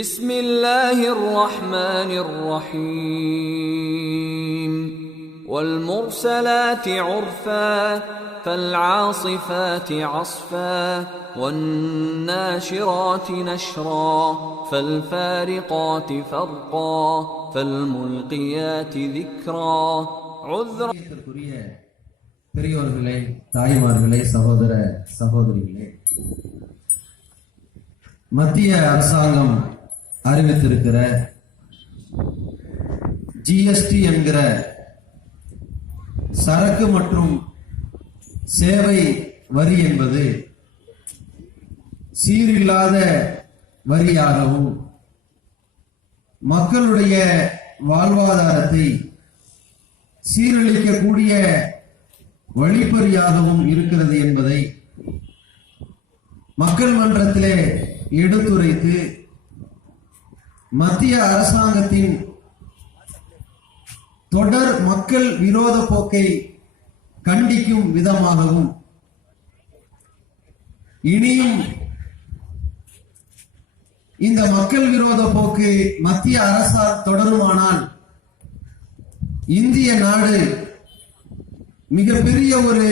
بسم الله الرحمن الرحيم والمرسلات عرفا فالعاصفات عصفا والناشرات نشرا فالفارقات فرقا فالملقيات ذكرا عذرا. பெரியோர்களே, தாய்மார்களே, சகோதர சகோதரிகளே, மத்திய அரசாங்கம் அறிவித்திருக்கிற ஜிஎஸ்டி என்கிற சரக்கு மற்றும் சேவை வரி என்பது சீரில்லாத வரியாகவும் மக்களுடைய வாழ்வாதாரத்தை சீரழிக்கக்கூடிய வழிப்பறியாகவும் இருக்கிறது என்பதை மக்கள் மன்றத்திலே எடுத்துரைத்து மத்திய அரசாங்கத்தின் தொடர் மக்கள் விரோத போக்கை கண்டிக்கும் விதமாகவும் இனியும் இந்த மக்கள் விரோத போக்கு மத்திய அரசால் தொடருமானால் இந்திய நாடு மிகப்பெரிய ஒரு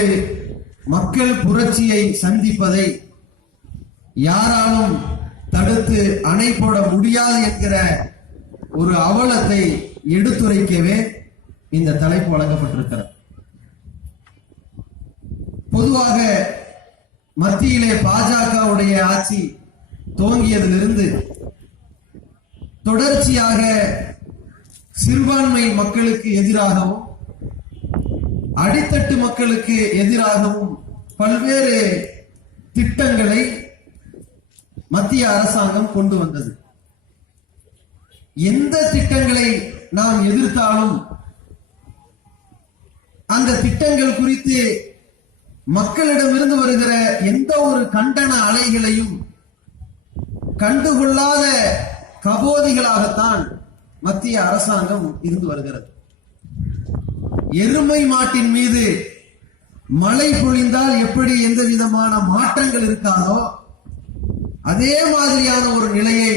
மக்கள் புரட்சியை சந்திப்பதை யாராலும் தடுத்து அணை போட முடியாது என்கிற ஒரு அவலத்தை எடுத்துரைக்கவே இந்த தலைப்பு வழங்கப்பட்டிருக்கிறது. பொதுவாக மத்தியிலே பாஜகவுடைய ஆட்சி துவங்கியதிலிருந்து தொடர்ச்சியாக சிறுபான்மை மக்களுக்கு எதிராகவும் அடித்தட்டு மக்களுக்கு எதிராகவும் பல்வேறு திட்டங்களை மத்திய அரசாங்கம் கொண்டு வந்தது. எந்த திட்டங்களை நாம் எதிர்த்தாலும் அந்த திட்டங்கள் குறித்து மக்களிடமிருந்து வருகிற எந்த ஒரு கண்டன அலைகளையும் கண்டுகொள்ளாத கபோதிகளாகத்தான் மத்திய அரசாங்கம் இருந்து வருகிறது. எருமை மாட்டின் மீது மழை பொழிந்தால் எப்படி எந்த விதமான மாற்றங்கள் இருக்காதோ அதே மாதிரியான ஒரு நிலையை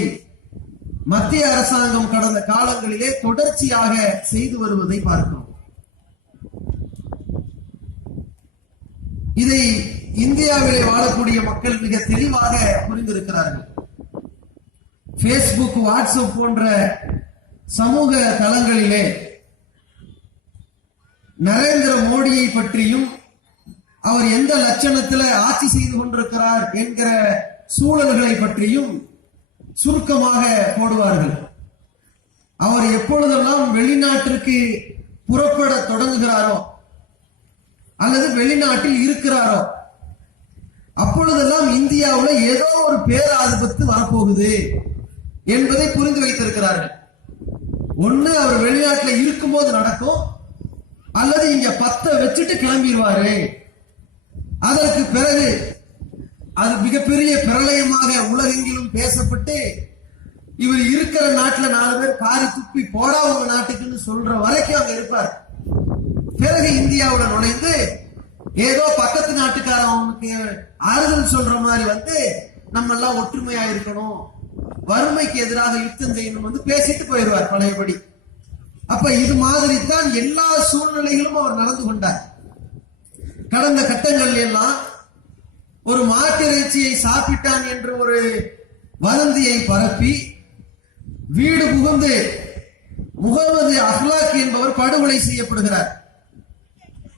மத்திய அரசாங்கம் கடந்த காலங்களிலே தொடர்ச்சியாக செய்து வருவதை பார்க்கிறோம். இதை இந்தியாவிலே வாழக்கூடிய மக்கள் மிக தெளிவாக புரிந்திருக்கிறார்கள். பேஸ்புக், வாட்ஸ்அப் போன்ற சமூக தளங்களிலே நரேந்திர மோடியை பற்றியும் அவர் எந்த லட்சணத்தில் ஆட்சி செய்து கொண்டிருக்கிறார் என்கிற சூழல்களை பற்றியும் சுருக்கமாக போடுவார்கள். அவர் எப்பொழுதெல்லாம் வெளிநாட்டிற்கு புறப்பட தொடங்குகிறாரோ அல்லது வெளிநாட்டில் இருக்கிறாரோ அப்பொழுதெல்லாம் இந்தியாவில் ஏதோ ஒரு பேராதிபத்து வரப்போகுது என்பதை புரிந்து வைத்திருக்கிறார்கள். ஒண்ணு அவர் வெளிநாட்டில் இருக்கும்போது நடக்கும், அல்லது இங்க 10 வச்சுட்டு கிளம்பிடுவாரு. அதற்கு பிறகு அது மிகப்பெரிய பிரளயமாக உலகெங்கிலும் பேசப்பட்டு இவர் இருக்கிற நாட்டுல 4 பேர் காரி துப்பி போடா உங்க நாட்டுக்குன்னு சொல்ற வரைக்கும் அங்க இருப்பார். பிறகு இந்தியாவுடன் நுழைந்து ஏதோ பக்கத்து நாட்டுக்காரவனுக்கு ஆறுதல் சொல்ற மாதிரி வந்து நம்ம எல்லாம் ஒற்றுமையா இருக்கணும், வறுமைக்கு எதிராக யுத்தம் செய்யணும் வந்து பேசிட்டு போயிடுவார் பழையபடி. அப்ப இது மாதிரி தான் எல்லா சூழ்நிலைகளும் அவர் நடந்து கொண்டார். கடந்த கட்டங்கள் எல்லாம் ஒரு மாட்டிறைச்சியை சாப்பிட்டான் என்று ஒரு வதந்தியை பரப்பி வீடு புகுந்து முகமது அஹ்லாக் என்பவர் படுகொலை செய்யப்படுகிறார்.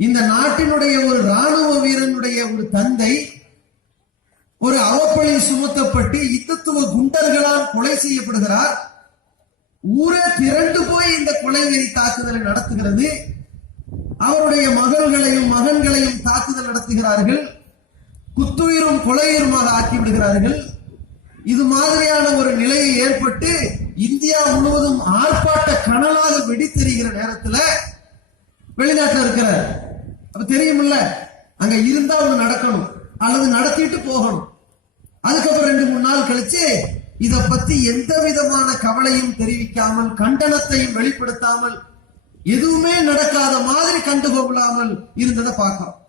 இந்த நாட்டினுடைய ஒரு ராணுவ வீரனுடைய ஒரு தந்தை ஒரு அவப்பழி சுமத்தப்பட்டு இந்துத்துவ குண்டர்களால் கொலை செய்யப்படுகிறார். ஊரே திரண்டு போய் இந்த கொலைவெறி தாக்குதலை நடத்துகிறது. அவருடைய மகள்களையும் மகன்களையும் தாக்குதல் நடத்துகிறார்கள். குத்துயிரும் கொலையுருமாக ஆக்கிவிடுகிறார்கள். இது மாதிரியான ஒரு நிலையை ஏற்பட்டு இந்தியா முழுவதும் ஆர்ப்பாட்ட கனலாக வெடித்தெறிகிற நேரத்தில் வெளிநாட்டில் இருக்கிறார். அப்ப தெரியுமில்ல, அங்க இருந்தா ஒண்ணு நடக்கணும் அல்லது நடத்திட்டு போகணும். அதுக்கப்புறம் 2-3 நாள் கழிச்சு இத பத்தி எந்த விதமான கவலையும் தெரிவிக்காமல் கண்டனத்தையும் வெளிப்படுத்தாமல் எதுவுமே நடக்காத மாதிரி கண்டுகொள்ளாமல் இருந்ததை பார்க்கிறோம்.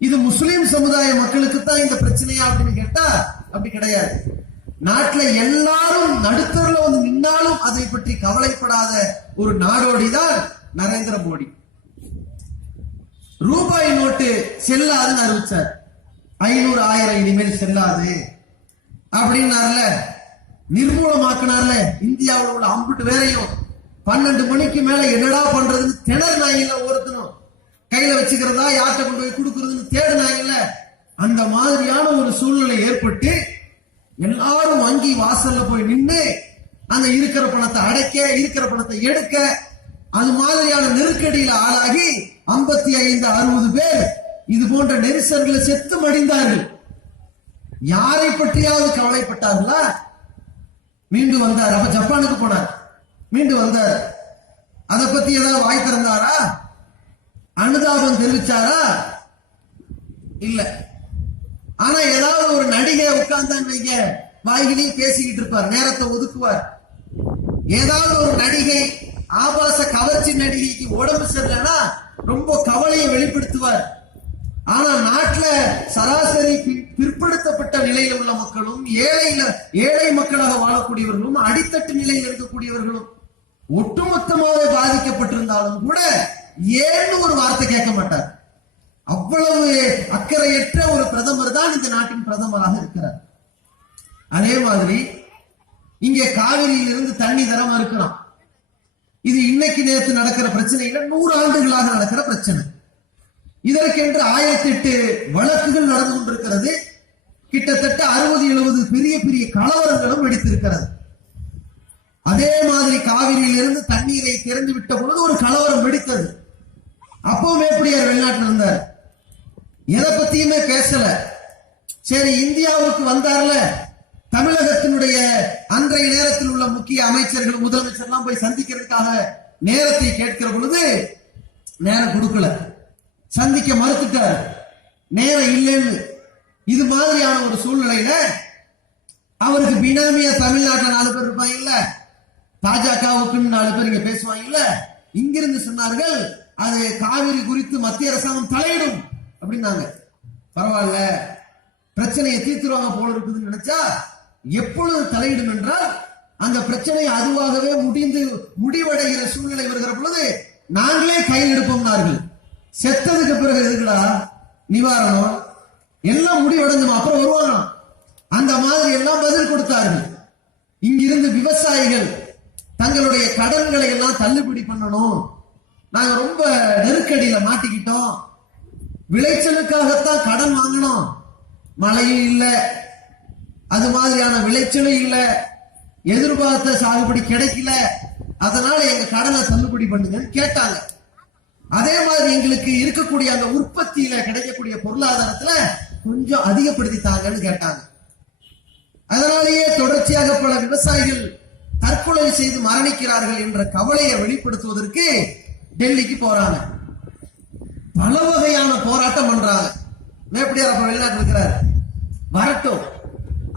இது முஸ்லிம் சமுதாய மக்களுக்கு தான் இந்த பிரச்சனையா அப்படின்னு கேட்டா அப்படி கிடையாது. நாட்டுல எல்லாரும் நடுத்தர அதை பற்றி கவலைப்படாத ஒரு நாடோடிதான் நரேந்திர மோடி. ரூபாய் நோட்டு செல்லாதுன்னு அறிவிச்சார். 500, 1000 இனிமேல் செல்லாது அப்படின்னார்ல, நிர்மூலமாக்கினார்ல. இந்தியாவில் உள்ள 50 பேரையும் 12 மணிக்கு மேல என்னடா பண்றதுன்னு திணறினாங்கல்ல. ஒருத்தனும் கையில வச்சுக்கிறதா யார்கிட்ட கொண்டு போய் கொடுக்கறதுன்னு தேடினாங்கல்ல. அந்த மாதிரியான ஒரு சூழ்நிலை ஏற்பட்டு எல்லாரும் வங்கி வாசல்ல போய் நின்று அந்த இருக்கிற பணத்தை அடைக்க, இருக்கிற பணத்தை எடுக்க, அது மாதிரியான நெருக்கடியில ஆளாகி 55, 60 பேர் இது போன்ற நெரிசல்களை செத்து மடிந்தார்கள். யாரை பற்றியாவது கவலைப்பட்டார்களா? மீண்டு வந்தார். அப்ப ஜப்பானுக்கு போனார், மீண்டு வந்தார். அதை பத்தி ஏதாவது வாய் திறந்தாரா? அனுதாபம் தெரிவிச்சாரா? இல்ல. ஆனா ஏதாவது ஒரு நடிகை உட்கார்ந்தான்னு வைங்க, வாய்கிலேயே பேசிக்கிட்டு இருப்பார், நேரத்தை ஒதுக்குவார். ஏதாவது ஒரு நடிகை, ஆபாச கவர்ச்சி நடிகைக்கு உடம்பு சரியில்லைன்னா ரொம்ப கவலையை வெளிப்படுத்துவார். ஆனா நாட்டுல சராசரி பிற்படுத்தப்பட்ட நிலையில் உள்ள மக்களும், ஏழை மக்களாக வாழக்கூடியவர்களும், அடித்தட்டு நிலையில் இருக்கக்கூடியவர்களும் ஒட்டுமொத்தமாக பாதிக்கப்பட்டிருந்தாலும் கூட ஏன்னு ஒரு வார்த்தை கேட்க மாட்டார். அவ்வளவு அக்கறையற்ற ஒரு பிரதமர் தான் இந்த நாட்டின் பிரதமராக இருக்கிறார். அதே மாதிரி இங்கே காவிரியில் இருந்து தண்ணி தர மறுக்கலாம். இது இன்னைக்கு நேற்று நடக்கிற பிரச்சனை இல்ல, 100 ஆண்டுகளாக நடக்கிற பிரச்சனை. இதற்கென்று 1008 வழக்குகள் நடந்து கொண்டிருக்கிறது. கிட்டத்தட்ட 60-70 பெரிய பெரிய கலவரங்களும் வெடித்திருக்கிறது. அதே மாதிரி காவிரியில் இருந்து தண்ணீரை திறந்து விட்ட பொழுது ஒரு கலவரம் வெடித்தது. அப்பவும் எப்படியார் வெளிநாட்டில் இருந்தார், எதை பத்தியுமே பேசல. சரி, இந்தியாவுக்கு வந்தார்ல, தமிழகத்தினுடைய அன்றைய நேரத்தில் உள்ள முக்கிய அமைச்சர்கள், முதலமைச்சர் எல்லாம் போய் சந்திக்கிறதுக்காக நேரத்தை கேட்கிற பொழுது நேரம் கொடுக்கல, சந்திக்க மறுத்துட்டார், நேரம் இல்லைன்னு. இது மாதிரியான ஒரு சூழ்நிலையில அவருக்கு பினாமியா தமிழ்நாட்டில் 4 பேர் இருப்பாங்க இல்ல, பாஜகவுக்குன்னு 4 பேர் இங்க பேசுவாங்க இல்ல, இங்கிருந்து சொன்னார்கள் அது காவிரி குறித்து மத்திய அரசாங்கம் தலையிடும் அப்படின்னாங்க. பரவாயில்ல, பிரச்சனையை தீர்த்துருவாங்க போல இருக்குதுன்னு நினைச்சா, எப்பொழுது தலையிடும் என்றால் அந்த பிரச்சனை அதுவாகவே முடிவடைகிற சூழ்நிலை வருகிற பொழுது நாங்களே கையில் எடுப்போம்னார்கள். செத்ததுக்கு பிறகு எதுக்குடா நிவாரணம், எல்லாம் முடிவடைஞ்சுமா, அப்புறம் வருவாங்க. அந்த மாதிரி எல்லாம் பதில் கொடுத்தார்கள். இங்கிருந்து விவசாயிகள் தங்களுடைய கடன்களை எல்லாம் தள்ளுபடி பண்ணணும், நாங்க ரொம்ப நெருக்கடியில மாட்டிக்கிட்டோம், விளைச்சலுக்காகத்தான் கடன் வாங்கணும், மழையும் இல்ல, அது மாதிரியான விளைச்சலும் இல்ல, எதிர்பார்த்த சாகுபடி கிடைக்கல, அதனால எங்க கடனை தள்ளுபடி பண்ணுங்கன்னு கேட்டாங்க. அதே மாதிரி எங்களுக்கு இருக்கக்கூடிய அந்த உற்பத்தியில கிடைக்கக்கூடிய பொருளாதாரத்துல கொஞ்சம் அதிகப்படுத்தித்தாங்கன்னு கேட்டாங்க. அதனாலேயே தொடர்ச்சியாக பல விவசாயிகள் தற்கொலை செய்து மரணிக்கிறார்கள் என்ற கவலையை வெளிப்படுத்துவதற்கு டெல்லிக்கு போறாங்க. பல வகையான போராட்டம் பண்றாங்க. மேப்படியார் அப்ப வெளிநாட்டு இருக்கிறார், வரட்டும்,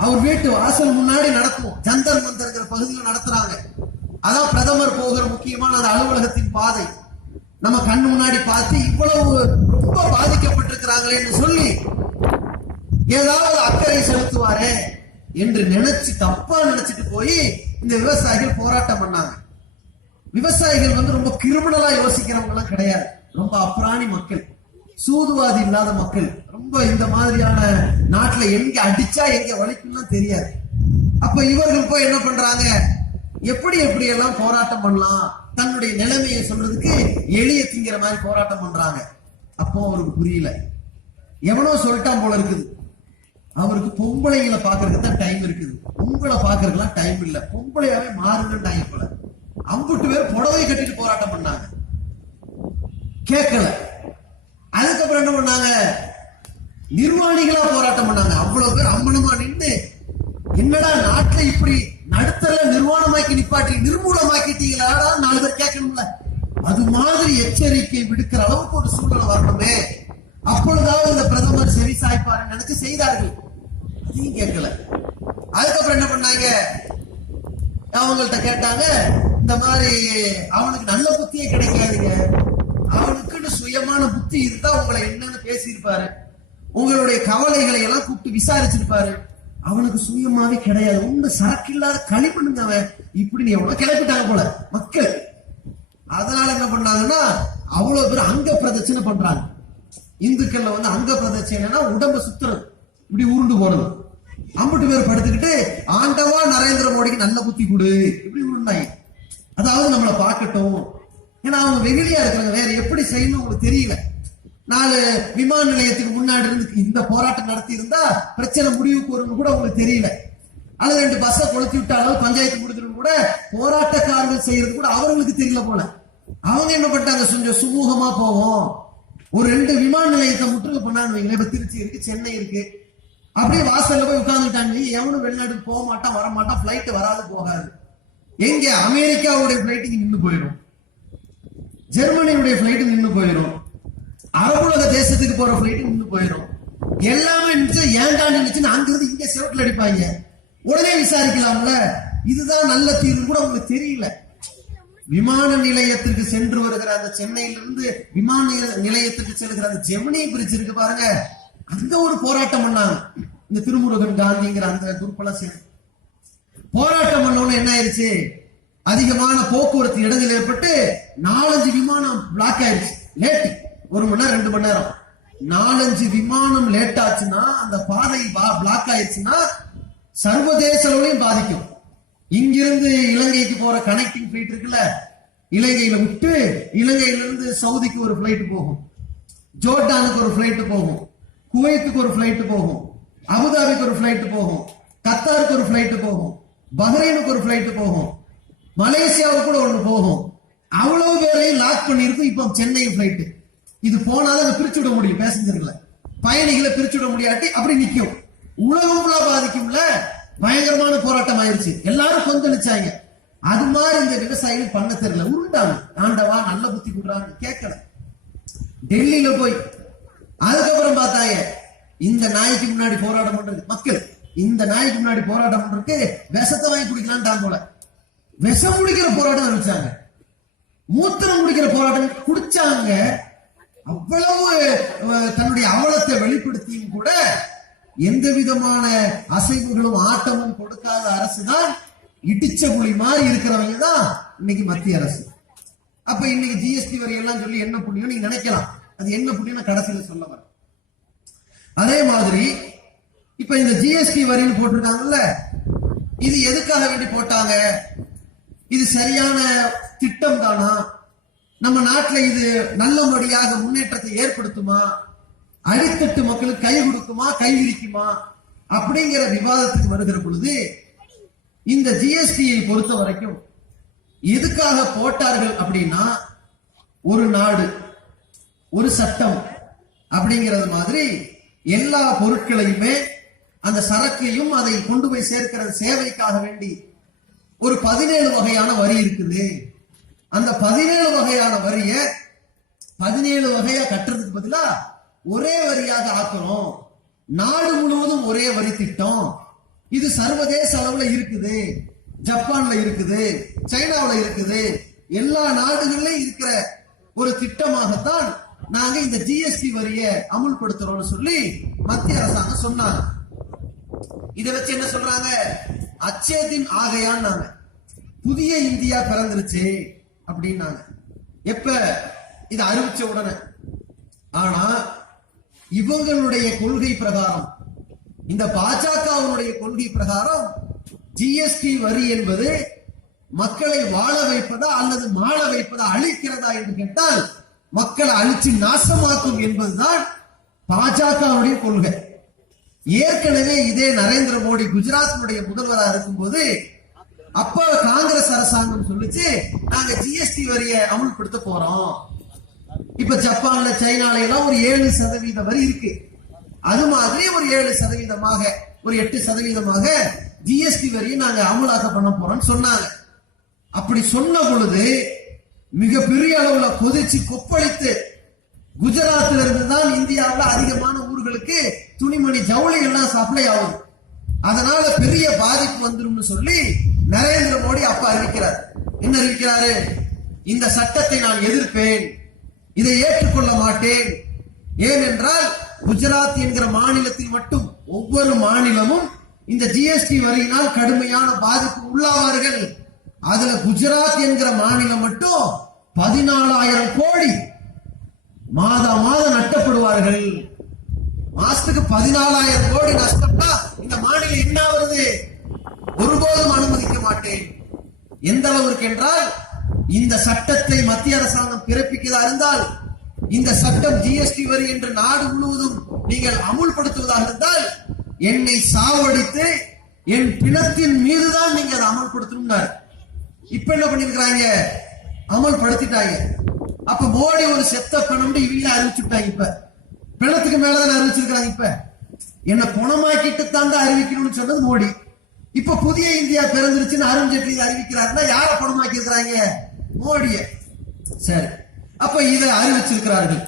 அவர் வீட்டு வாசல் முன்னாடி நடத்துவோம், ஜந்தர் மந்தர்ங்கிற பகுதியில் நடத்துறாங்க. அதான் பிரதமர் போகிற முக்கியமான அந்த அலுவலகத்தின் பாதை. நம்ம கண்ணு முன்னாடி பார்த்து இவ்வளவு ரொம்ப பாதிக்கப்பட்டிருக்கிறாங்களேன்னு சொல்லி ஏதாவது அக்கறை செலுத்துவாரே என்று நினைச்சு தப்பா நினைச்சிட்டு போய் இந்த விவசாயிகள் போராட்டம் பண்ணாங்க. விவசாயிகள் ரொம்ப கிரிமினலா யோசிக்கிறவங்க எல்லாம் கிடையாது, ரொம்ப அப்ராணி மக்கள், சூதுவாதி இல்லாத மக்கள், ரொம்ப இந்த மாதிரியான நாட்டுல எங்க அடிச்சா எங்க வலிக்கும் தெரியாது. அப்ப இவர்கள் போய் என்ன பண்றாங்க, எப்படி எல்லாம் போராட்டம் பண்ணலாம், தன்னுடைய நிலைமையை சொல்றதுக்கு எளிய திங்கிற மாதிரி போராட்டம் பண்றாங்க. அப்போ அவருக்கு புரியல, எவனோ சொல்லிட்டான் போல இருக்குது, அவருக்கு பொம்பளைங்களை பாக்குறதுக்கு தான் டைம் இருக்குது, உங்களை பாக்குறதுக்கெல்லாம் டைம் இல்ல, பொம்பளையாவே மாறுங்கன்னு போல. 50 பேர் புடவை கட்டிட்டு போராட்டம் பண்ணாங்க, கேட்கல. அதுக்கப்புறம் என்ன பண்ணாங்க, நிர்வாணிகளா போராட்டம் பண்ணாங்க. அவ்வளவு பேர் அம்மனமா நின்று, என்னடா நாட்டுல இப்படி நடுத்தர நிர்வாணமாக்கி நிப்பாட்டி நிர்மூலமாக்கிட்டீங்களா 4 பேர் கேட்கணும்ல. அது மாதிரி எச்சரிக்கை விடுக்கிற அளவுக்கு ஒரு சூழ்நிலை வரணுமே, அப்பொழுதாவது இந்த பிரதமர் செவி சாய்ப்பாரு நினைச்சு செய்தார்கள். அதையும் கேட்கல. அதுக்கப்புறம் என்ன பண்ணாங்க, அவங்கள்ட்ட கேட்டாங்க, இந்த மாதிரி அவனுக்கு நல்ல புத்தியே கிடைக்காதுங்க, அவனுக்குன்னு சுயமான புத்தி இருந்தா உங்களை என்னன்னு பேசியிருப்பாரு, உங்களுடைய கவலைகளை எல்லாம் கூப்பிட்டு விசாரிச்சிருப்பாரு, அவனுக்கு சுயமாவே கிடையாது, ஒண்ணு சரக்கு இல்லாத களிமண்ணுங்க அவன், இப்படி எவ்வளவு கிளப்பிட்டாங்க போல மக்கள். அதனால என்ன பண்ணாங்கன்னா அவ்வளவு பேர் அங்க பிரதட்சணை பண்றாங்க. இந்துக்கள்ல வந்து அங்க பிரதட்சணைனா உடம்ப சுத்துறது, இப்படி உருண்டு போறது. 50 பேர் படுத்துக்கிட்டு ஆண்டவா நரேந்திர மோடிக்கு நல்ல புத்தி கொடு இப்படி உருண்டாங்க. அதாவது நம்மளை பார்க்கட்டும், ஏன்னா அவங்க வெகுளியா இருக்கிறாங்க, வேற எப்படி செய்யணும் உங்களுக்கு தெரியல. 4 விமான நிலையத்துக்கு முன்னாடி இருந்து இந்த போராட்டம் நடத்தி இருந்தா பிரச்சனை முடிவுக்கு வரும்னு கூட உங்களுக்கு தெரியல. அல்லது 2 பஸ்ஸை கொளுத்தி விட்டாலும் பஞ்சாயத்து முடிஞ்சிடும் கூட போராட்டக்காரர்கள் செய்யறது கூட அவர்களுக்கு தெரியல போல. அவங்க என்ன பண்ணிட்டாங்க, கொஞ்சம் சுமூகமா போவோம், ஒரு 2 விமான நிலையத்தை முற்றுகை பண்ணான்னு. இப்ப திருச்சி இருக்கு, சென்னை இருக்கு, அப்படியே வாசல்ல போய் உட்கார்ந்துட்டாங்க. எவனும் வெளிநாட்டுக்கு போக மாட்டான், வர மாட்டான், பிளைட் வராது போகாது. எங்க அமெரிக்காவுடைய பிளைட் நின்று போயிடும், ஜெர்மனியுடைய பிளைட் நின்று போயிடும், அரபுலக தேசத்துக்கு போற பிளைட் நின்று போயிடும். எல்லாமே நின்று ஏன்டா நின்றுச்சுன்னு அங்கிருந்து இங்க செவட்டில் அடிப்பாங்க. உடனே விசாரிக்கலாம்ல. இதுதான் நல்ல தீர்வு கூட உங்களுக்கு தெரியல. விமான நிலையத்திற்கு சென்று வருகிற அந்த சென்னையிலிருந்து விமான நிலையத்துக்கு செல்கிற அந்த ஜெமினி பிரிட்ஜ் இருக்கு பாருங்க, அங்க ஒரு போராட்டம் பண்ணாங்க. இந்த திருமுருகன் காந்திங்கிற அந்த குரூப் எல்லாம் சேர்ந்து போராட்டம் பண்ணோன்னு என்ன ஆயிடுச்சு, அதிகமான போக்குவரத்து இடங்கள் ஏற்பட்டு 4-5 விமானம் பிளாக் ஆயிடுச்சு. லேட் 1 மணி நேரம் 2 மணி நேரம். 4-5 விமானம் லேட் ஆச்சுன்னா, அந்த பாதை பிளாக் ஆயிடுச்சுன்னா சர்வதேச அளவுலையும் பாதிக்கும். இங்கிருந்து இலங்கைக்கு போற கனெக்டிங் பிளைட் இருக்குல்ல, இலங்கையில விட்டு இலங்கையிலிருந்து சவுதிக்கு ஒரு பிளைட் போகும், ஜோர்டானுக்கு ஒரு பிளைட் போகும், குவைத்துக்கு ஒரு பிளைட் போகும், அபுதாபிக்கு ஒரு பிளைட் போகும், கத்தாருக்கு ஒரு பிளைட் போகும், பஹ்ரைனுக்கு ஒரு பிளைட் போகும், மலேசியாவுக்கு கூட ஒண்ணு போகும். அவ்வளவு பேரையும் லாக் பண்ணிருக்கு. இப்போ சென்னை பிளைட் இது போனாலும் அதை பிரிச்சு விட முடியும், பேசஞ்சர்களை பயணிகளை பிரிச்சு விட முடியாட்டி அப்படி நிக்கும். உலகம் ஃபுல்லா பாதிக்கும்ல. பயங்கரமான போராட்டம் ஆயிருச்சு, எல்லாரும் கொந்தளிச்சாங்க. அது மாதிரி இந்த விவசாயிகள் பண்ண தெரியல, உருண்டாங்க. ஆண்டவா நல்ல புத்தி கொடுறாங்க, கேட்கல. டெல்லியில போய் அதுக்கப்புறம் பார்த்தாங்க, இந்த நாய்க்கு முன்னாடி போராட்டம் பண்றது மக்கள், இந்த நாய்க்கு முன்னாடி போராட்டம் பண்றதுக்கு விஷத்தை வாங்கி குடிக்கலான்னு போல விஷம் குடிக்கிற போராட்டம் ஆரம்பிச்சாங்க. மூத்திரம் குடிக்கிற போராட்டம் குடிச்சாங்க. அவ்வளவு தன்னுடைய அவலத்தை வெளிப்படுத்தியும் கூட எந்த விதமான அசைவுகளும் ஆட்டமும் கொடுக்காத அரசு தான், இடிச்ச புலி மாதிரி இருக்கிறவங்க தான் இன்னைக்கு மத்திய அரசு. அப்ப இன்னைக்கு ஜிஎஸ்டி வரி எல்லாம் சொல்லி என்ன புண்ணியம் நீங்க நினைக்கலாம், அது என்ன புண்ணியம் கடைசியில சொல்ல வர. அதே மாதிரி இப்ப இந்த ஜிஎஸ்டி வரின்னு போட்டிருக்காங்கல்ல, இது எதுக்காக வேண்டி போட்டாங்க, இது சரியான திட்டம் தானா, நம்ம நாட்டில் இது நல்லபடியாக முன்னேற்றத்தை ஏற்படுத்துமா, அடித்தட்டு மக்களுக்கு கை கொடுக்குமா, கை விரிக்குமா அப்படிங்கிற விவாதத்துக்கு வருகிற பொழுது, இந்த ஜிஎஸ்டியை பொறுத்த வரைக்கும் எதுக்காக போட்டார்கள் அப்படின்னா, ஒரு நாடு ஒரு சட்டம் அப்படிங்கிறது மாதிரி எல்லா பொருட்களையுமே, அந்த சரக்கையும் அதை கொண்டு போய் சேர்க்கிற சேவைக்காக வேண்டி ஒரு 17 வகையான வரி இருக்குது. அந்த 17 வகையான வரிய 17 வகையா கட்டுறதுக்கு பதிலா ஒரே வரியாக ஆக்குறோம். நாடு முழுவதும் ஒரே வரி திட்டம். இது சர்வதேச அளவுல இருக்குது, ஜப்பான்ல இருக்குது, சைனாவுல இருக்குது, எல்லா நாடுகளிலும் இருக்கிற ஒரு திட்டமாகத்தான் நாங்க இந்த ஜிஎஸ்டி வரியை அமுல்படுத்துறோம்னு சொல்லி மத்திய அரசாங்கம் சொன்னாங்க. இதை வச்சு என்ன சொல்றாங்க, அச்சேதின் ஆகையான்னு புதிய இந்தியா பிறந்துருச்சு அப்படின்னாங்க. எப்ப இதை அறிவிச்ச உடனே. ஆனா இவங்களுடைய கொள்கை பிரகாரம், இந்த பாஜகவுடைய கொள்கை பிரகாரம் ஜிஎஸ்டி வரி என்பது மக்களை வாழ வைப்பதா அல்லது மாள வைப்பதா, அழிக்கிறதா என்று கேட்டால் மக்களை அழிச்சு நாசமாக்கும் என்பதுதான் பாஜகவுடைய கொள்கை. ஏற்கனவே இதே நரேந்திர மோடி குஜராத்தினுடைய முதல்வராக இருக்கும் போது அப்ப காங்கிரஸ் அரசாங்கம் சொல்லிச்சு, நாங்க ஜிஎஸ்டி வரியை அமுல்படுத்த போறோம். இப்ப ஜப்பான்ல சைனால எல்லாம் ஒரு 7% வரி இருக்கு, அது மாதிரி ஒரு 7%, ஒரு 8% ஜிஎஸ்டி வரியை நாங்க அமுலாக்க பண்ண போறோம்னு சொன்னாங்க. அப்படி சொன்ன பொழுது மிக பெரிய அளவுல கொதிச்சு கொப்பளித்து, குஜராத்ல இருந்து தான் இந்தியாவில் அதிகமான ஊர்களுக்கு துணிமணி ஜவுளி எல்லாம் சப்ளை ஆகுது, அதனால பெரிய பாதிப்பு வந்துடும் சொல்லி நரேந்திர மோடி அப்ப அறிவிக்கிறார். என்ன அறிவிக்கிறாரு, இந்த சட்டத்தை நான் எதிர்ப்பேன், இதை ஏற்றுக்கொள்ள மாட்டேன். ஏனென்றால் குஜராத் என்கிற மாநிலத்தில் மட்டும் ஒவ்வொரு மாநிலமும் இந்த ஜிஎஸ்டி வரியினால் கடுமையான பாதிப்பு உள்ளாவார்கள். அதுல குஜராத் என்கிற மாநிலம் மட்டும் 14,000 கோடி மாதம் நட்டப்படுவார்கள். மாசத்துக்கு 14,000 கோடி நஷ்டம்னா இந்த மாநிலம் என்ன வருது? ஒருபோதும் அனுமதிக்க மாட்டேன். எந்த அளவிற்கு என்றால், இந்த சட்டத்தை மத்திய அரசாங்கம் பிறப்பிக்கிறதா இருந்தால், இந்த சட்டம் ஜிஎஸ்டி வரி என்று நாடு முழுவதும் நீங்கள் அமுல்படுத்துவதாக இருந்தால், என்னை சாவடித்து என் பிணத்தின் மீதுதான் நீங்க அதை அமல்படுத்தணும். இப்ப என்ன பண்ணிருக்கிறாங்க? அமல்படுத்திட்டாங்க. அப்ப மோடி ஒரு செத்த பணம் இவங்க அறிவிச்சுட்டாங்க. இப்ப பிணத்துக்கு மேலதான் அறிவிச்சிருக்காங்க. இப்ப என்ன பணமாக்கிட்டு தான் அறிவிக்கணும்னு சொன்னது மோடி. இப்ப புதிய இந்தியா பிறந்துருச்சுன்னு அருண்ஜேட்லி அறிவிக்கிறாருன்னா யார பணமாக்கி இருக்கிறாங்க? மோடிய. சரி, அப்ப இதை அறிவிச்சிருக்கிறார்கள்.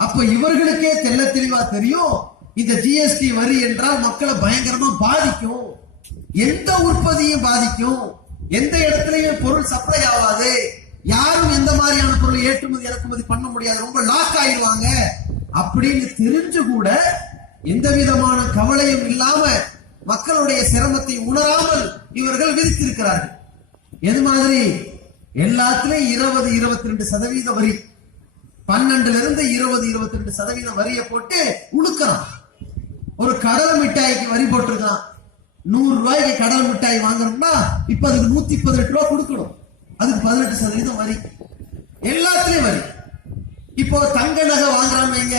அப்ப இவர்களுக்கே தெல்ல தெளிவா தெரியும், இந்த ஜிஎஸ்டி வரி என்றால் மக்களை பயங்கரமா பாதிக்கும். எந்த உற்பத்தியும் பாதிக்கும், எந்த இடத்துலயும் பொருள் சப்ளை ஆகாது, யாரும் எந்த மாதிரியான பொருளை ஏற்றுமதி இறக்குமதி பண்ண முடியாது, ரொம்ப லாக் ஆயிடுவாங்க அப்படின்னு தெரிஞ்சு கூட எந்த விதமான கவலையும் இல்லாம மக்களுடைய சிரமத்தை உணராமல் இவர்கள் விதித்திருக்கிறார்கள். எது மாதிரி? எல்லாத்திலையும் 20-22% வரி, 12% 20-22% வரியை போட்டு உழுக்கிறான். ஒரு கடல் மிட்டாய்க்கு வரி போட்டிருக்கான். 100 ரூபாய்க்கு கடல் மிட்டாய் வாங்கணும்னா இப்ப அதுக்கு 118 ரூபாய் கொடுக்கணும். அதுக்கு 18% வரி. எல்லாத்திலையும் வரி. இப்போ தங்க நகை வாங்குறான்னு வைங்க,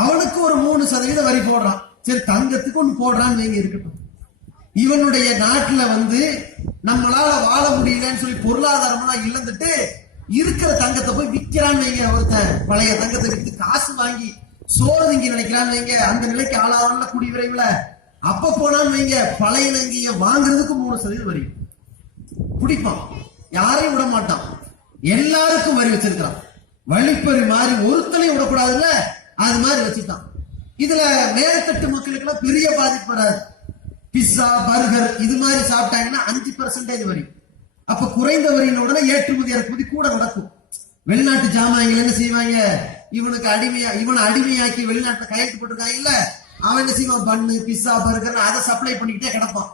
அவனுக்கு ஒரு 3% வரி போடுறான். சரி, தங்கத்துக்கு ஒண்ணு போடுறான்னு வைங்க, இருக்கட்டும். இவனுடைய நாட்டுல நம்மளால வாழ முடியலன்னு சொல்லி பொருளாதாரமெல்லாம் இழந்துட்டு இருக்கிற தங்கத்தை போய் விற்கிறான்னு வைங்க. ஒருத்தன் பழைய தங்கத்தை விற்று காசு வாங்கி சோறு திங்கி நினைக்கிறான்னு வைங்க. அந்த நிலைக்கு ஆளாவல கூடி விரைவில். அப்ப போனான்னு வைங்க, பழைய நங்கிய வாங்குறதுக்கு 3% வரி பிடிப்பான். யாரையும் விட மாட்டான். எல்லாருக்கும் வரி வச்சிருக்கிறான். வழிப்பறி மாதிரி ஒருத்தனையும் விடக்கூடாதுல்ல, அது மாதிரி வச்சுட்டான். இதுல மேல்தட்டு மக்களுக்கு எல்லாம் பெரிய பாதிப்பு வராது. பிஸ்ஸா, பர்கர் இது மாதிரி சாப்பிட்டாங்கன்னா 5% வரி. அப்ப குறைந்த வரியின் உடனே ஏற்றுமதி இறக்குமதி கூட நடக்கும். வெளிநாட்டு ஜாமான்கள் என்ன செய்வாங்க? இவனை அடிமையாக்கி வெளிநாட்டுல கையெழுத்து போட்டிருக்காங்க இல்ல, அவன் என்ன செய்வான்? பன்னு, பிஸ்ஸா, பர்கர் அதை சப்ளை பண்ணிக்கிட்டே கிடப்பான்.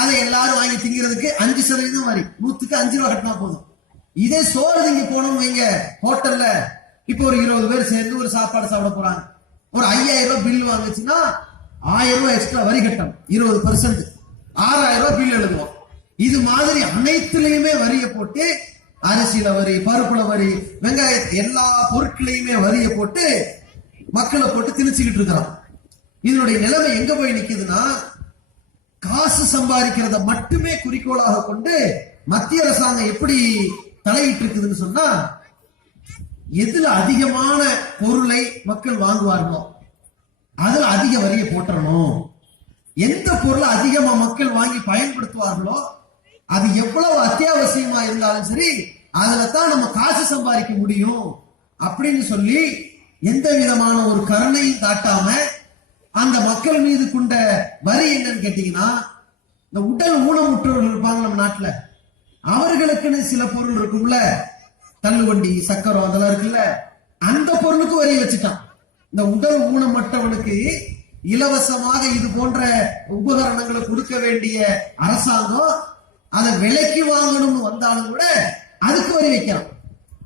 அதை எல்லாரும் வாங்கி திங்கிறதுக்கு 5% வரி. 100க்கு 5 ரூபாய் கட்டினா போதும். இதே சோறு திங்க போனோம் வைங்க, ஹோட்டல்ல இப்ப ஒரு 20 பேர் சேர்ந்து ஒரு சாப்பாடு சாப்பிட போறாங்க. ஒரு 5,000 ரூபாய் பில் வாங்குச்சுன்னா 1,000 ரூபாய் எக்ஸ்ட்ரா வரி கட்டணும். 20%, 6,000 ரூபாய் பில் எழுதுவோம். இது மாதிரி அனைத்துலயுமே வரியை போட்டு, அரிசியில வரி, பருப்புல வரி, வெங்காயத்தை, எல்லா பொருட்களையுமே வரியை போட்டு மக்களை போட்டு திணிச்சுக்கிட்டு இருக்கிறோம். இதனுடைய நிலைமை எங்க போய் நிக்குதுன்னா, காசு சம்பாதிக்கிறத மட்டுமே குறிக்கோளாக கொண்டு மத்திய அரசாங்கம் எப்படி தலையிட்டு இருக்குதுன்னு சொன்னா, எதுல அதிகமான பொருளை மக்கள் வாங்குவார்களோ அதுல அதிக வரியை போட்டணும். எந்த பொருளை அதிகமா மக்கள் வாங்கி பயன்படுத்துவார்களோ அது எவ்வளவு அத்தியாவசியமா இருந்தாலும் சரி, அதுல தான் நம்ம காசு சம்பாதிக்க முடியும் அப்படின்னு சொல்லி எந்த விதமான ஒரு கருணையும் காட்டாம அந்த மக்கள் மீது கொண்ட வரி என்னன்னு கேட்டீங்கன்னா, இந்த உடல் ஊனமுற்றவர்கள் இருப்பாங்க நம்ம நாட்டுல, அவர்களுக்குன்னு சில பொருள் இருக்கும்ல, தள்ளுவண்டி, சக்கரம் அதெல்லாம் இருக்குல்ல, அந்த பொருளுக்கு வரி வச்சுட்டான். இந்த உடல் ஊனமற்றவனுக்கு இலவசமாக இது போன்ற உபகரணங்களை கொடுக்க வேண்டிய அரசாங்கம் அதை விலைக்கு வாங்கணும்னு வந்தாலும் கூட அதுக்கு வரி வைக்கிறான்.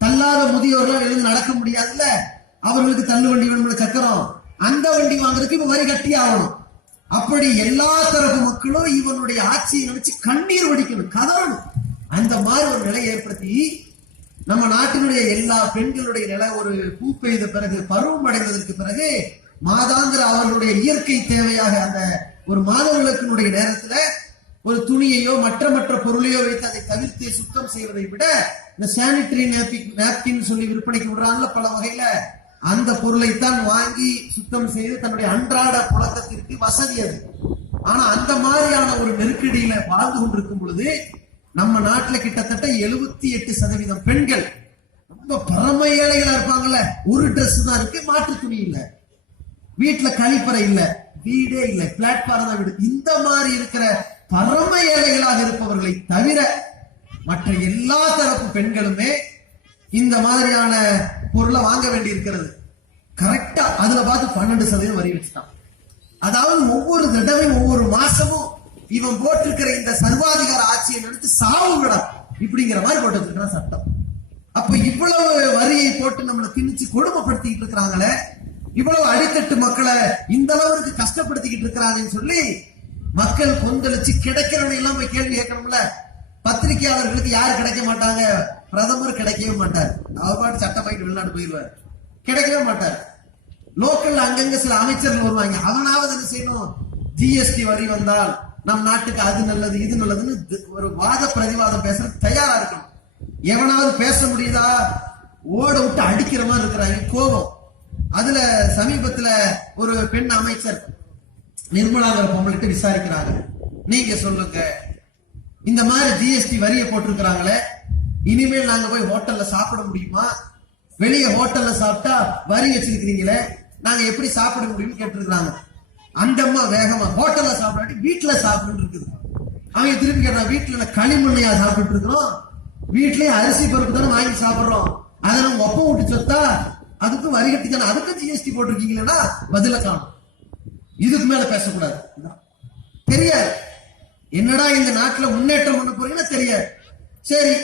தள்ளாத முதியோர்கள் எழுந்து நடக்க முடியாதுல்ல, அவர்களுக்கு தள்ளுவண்டி வேணும்ல, சக்கரம், அந்த வண்டி வாங்குறதுக்கு இப்ப வரி கட்டி ஆகணும். அப்படி எல்லா தரப்பு மக்களும் இவனுடைய ஆட்சியை நினைச்சு கண்ணீர் வடிக்கணும், கதறணும். அந்த மாதிரி ஒரு நிலை ஏற்படுத்தி நம்ம நாட்டினுடைய எல்லா பெண்களுடைய நிலை ஒரு பூ பெய்த பிறகு, பருவம் அடைந்ததற்கு பிறகு மாதாந்திர அவர்களுடைய இயற்கை தேவையாக அந்த ஒரு மாதவிலக்கினுடைய நேரத்துல ஒரு துணியையோ மற்ற பொருளையோ வைத்து அதை தவிர்த்து சுத்தம் செய்வதை விட இந்த சானிட்டரி நாப்கின் சொல்லி விற்பனைக்கு விடுறாங்கல்ல பல வகையில, அந்த பொருளைத்தான் வாங்கி சுத்தம் செய்து தன்னுடைய அன்றாட புழக்கத்திற்கு வசதி அது. ஆனா அந்த மாதிரியான ஒரு நெருக்கடியில வாழ்ந்து கொண்டிருக்கும் பொழுது நம்ம நாட்டுல கிட்டத்தட்ட 78% பெண்கள் ரொம்ப பரம ஏழைகளா இருப்பாங்கல்ல. ஒரு ட்ரெஸ் தான் இருக்கு, மாற்று துணி இல்ல, வீட்டுல கழிப்பறை இல்ல, வீடே இல்ல, பிளாட்பார்ம் தான் வீடு. இந்த மாதிரி இருக்கிற பரம ஏழைகளாக இருப்பவர்களை தவிர மற்ற எல்லா தரப்பு பெண்களுமே இந்த மாதிரியான பொருளை வாங்க வேண்டி இருக்கிறது. கரெக்டா அதுல பார்த்து 12% வரி வச்சுட்டான். அதாவது ஒவ்வொரு தடவையும் ஒவ்வொரு மாசமும் இவன் போட்டிருக்கிற இந்த சர்வாதிகார ஆட்சியை நினைத்து சாவுங்கடா இப்படிங்கிற மாதிரி போட்டு வச்சிருக்கிற சட்டம். அப்ப இவ்வளவு வரியை போட்டு நம்மளை திணிச்சு கொடுமைப்படுத்திட்டு இருக்கிறாங்களே, இவ்வளவு அடித்தட்டு மக்களை இந்த அளவுக்கு கஷ்டப்படுத்திக்கிட்டு இருக்கிறாங்கன்னு சொல்லி மக்கள் கொந்தளிச்சு கிடைக்கிறவனை எல்லாம் போய் கேள்வி கேட்கணும்ல. பத்திரிகையாளர்களுக்கு யாரு கிடைக்க மாட்டாங்க? பிரதமர் கிடைக்கவே மாட்டார். அவர் பாட்டு சட்டம் வாங்கிட்டு வெளிநாடு போயிடுவார், கிடைக்கவே மாட்டார். லோக்கல்ல அங்கங்க சில அமைச்சர்கள் வருவாங்க, அவனாவது என்ன செய்யணும், ஜிஎஸ்டி வரி வந்தால் நம் நாட்டுக்கு அது நல்லது இது நல்லதுன்னு ஒரு வாத பிரதிவாதம் பேச தயாரா இருக்கணும். எவனாவது பேச முடியுதா? ஓட விட்டு அடிக்கிற மாதிரி இருக்கிறாங்க, கோபம். அதுல சமீபத்துல ஒரு பெண் அமைச்சர் நிர்மலாங்கிற பொம்பளைட்டு விசாரிக்கிறாங்க, நீங்க சொல்லுங்க, இந்த மாதிரி ஜிஎஸ்டி வரியை போட்டிருக்கிறாங்களே, இனிமேல் நாங்க போய் ஹோட்டல்ல சாப்பிட முடியுமா? வெளியே ஹோட்டல்ல சாப்பிட்டா வரி வச்சிருக்கிறீங்களே, நாங்க எப்படி சாப்பிட முடியும்னு கேட்டிருக்கிறாங்க. அந்த அம்மா வேகமா ஹோட்டல்ல சாப்பிடாட்டி வீட்டுல சாப்பிட்டு இருக்குது. அவங்க திருப்பி கேட்டா, வீட்டுல களிமண்ணையா சாப்பிட்டு இருக்கிறோம், வீட்லயே அரிசி பருப்பு தானே வாங்கி சாப்பிடுறோம், அதை நம்ம ஒப்ப விட்டு சொத்தா அதுக்கும் வரி கட்டி தானே, அதுக்கும் ஜிஎஸ்டி போட்டிருக்கீங்களா? பதில காணும். இதுக்கு மேல பேசக்கூடாது. தெரியாது என்னடா இந்த நாட்டுல முன்னேற்றம் பண்ண போறீங்கன்னா தெரியாது. சரி,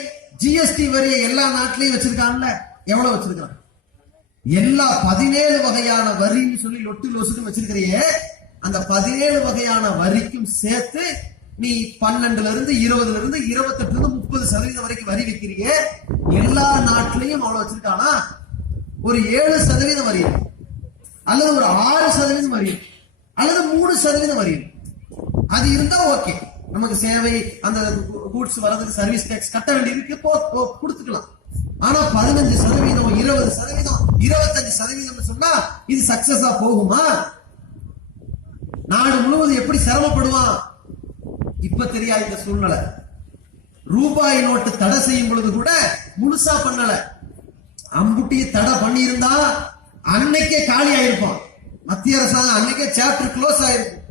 ஜிஎஸ்டி வரியை எல்லா நாட்டிலையும் வச்சிருக்காங்கல்ல, எவ்வளவு வச்சிருக்காங்க? எல்லா 17 வகையான வரின்னு சொல்லி லொட்டு லொசுக்கு வச்சிருக்கிறியே, அந்த 17 வகையான வரிக்கும் சேர்த்து நீ 12ல இருந்து 20ல இருந்து 28ல இருந்து 30% வரைக்கும் வரி வைக்கிறியே, எல்லா நாட்டிலையும் அவ்வளவு வச்சிருக்கானா? ஒரு 7% வரி அல்லது ஒரு 6% வரி அல்லது 3% வரி, அது இருந்தா ஓகே. நமக்கு சேவை அந்த கூட்ஸ் வரதுக்கு சர்வீஸ் டாக்ஸ் கட்ட வேண்டி இருக்கு, கொடுத்துக்கலாம். ஆனா 15%, 20%, 25% சொன்னா இது சக்சஸா போகுமா? நாடு முழுவதும் எப்படி சிரமப்படுவான்? இப்ப தெரியாது இந்த சூழ்நிலை. ரூபாய் நோட்டு தடை செய்யும் பொழுது கூட முழுசா பண்ணல, அம்புட்டியை தடை பண்ணி இருந்தா அன்னைக்கே காலி ஆயிருப்பான். மத்திய அரசாங்கம் அன்னைக்கே சாப்டர் க்ளோஸ் ஆயிருக்கும்,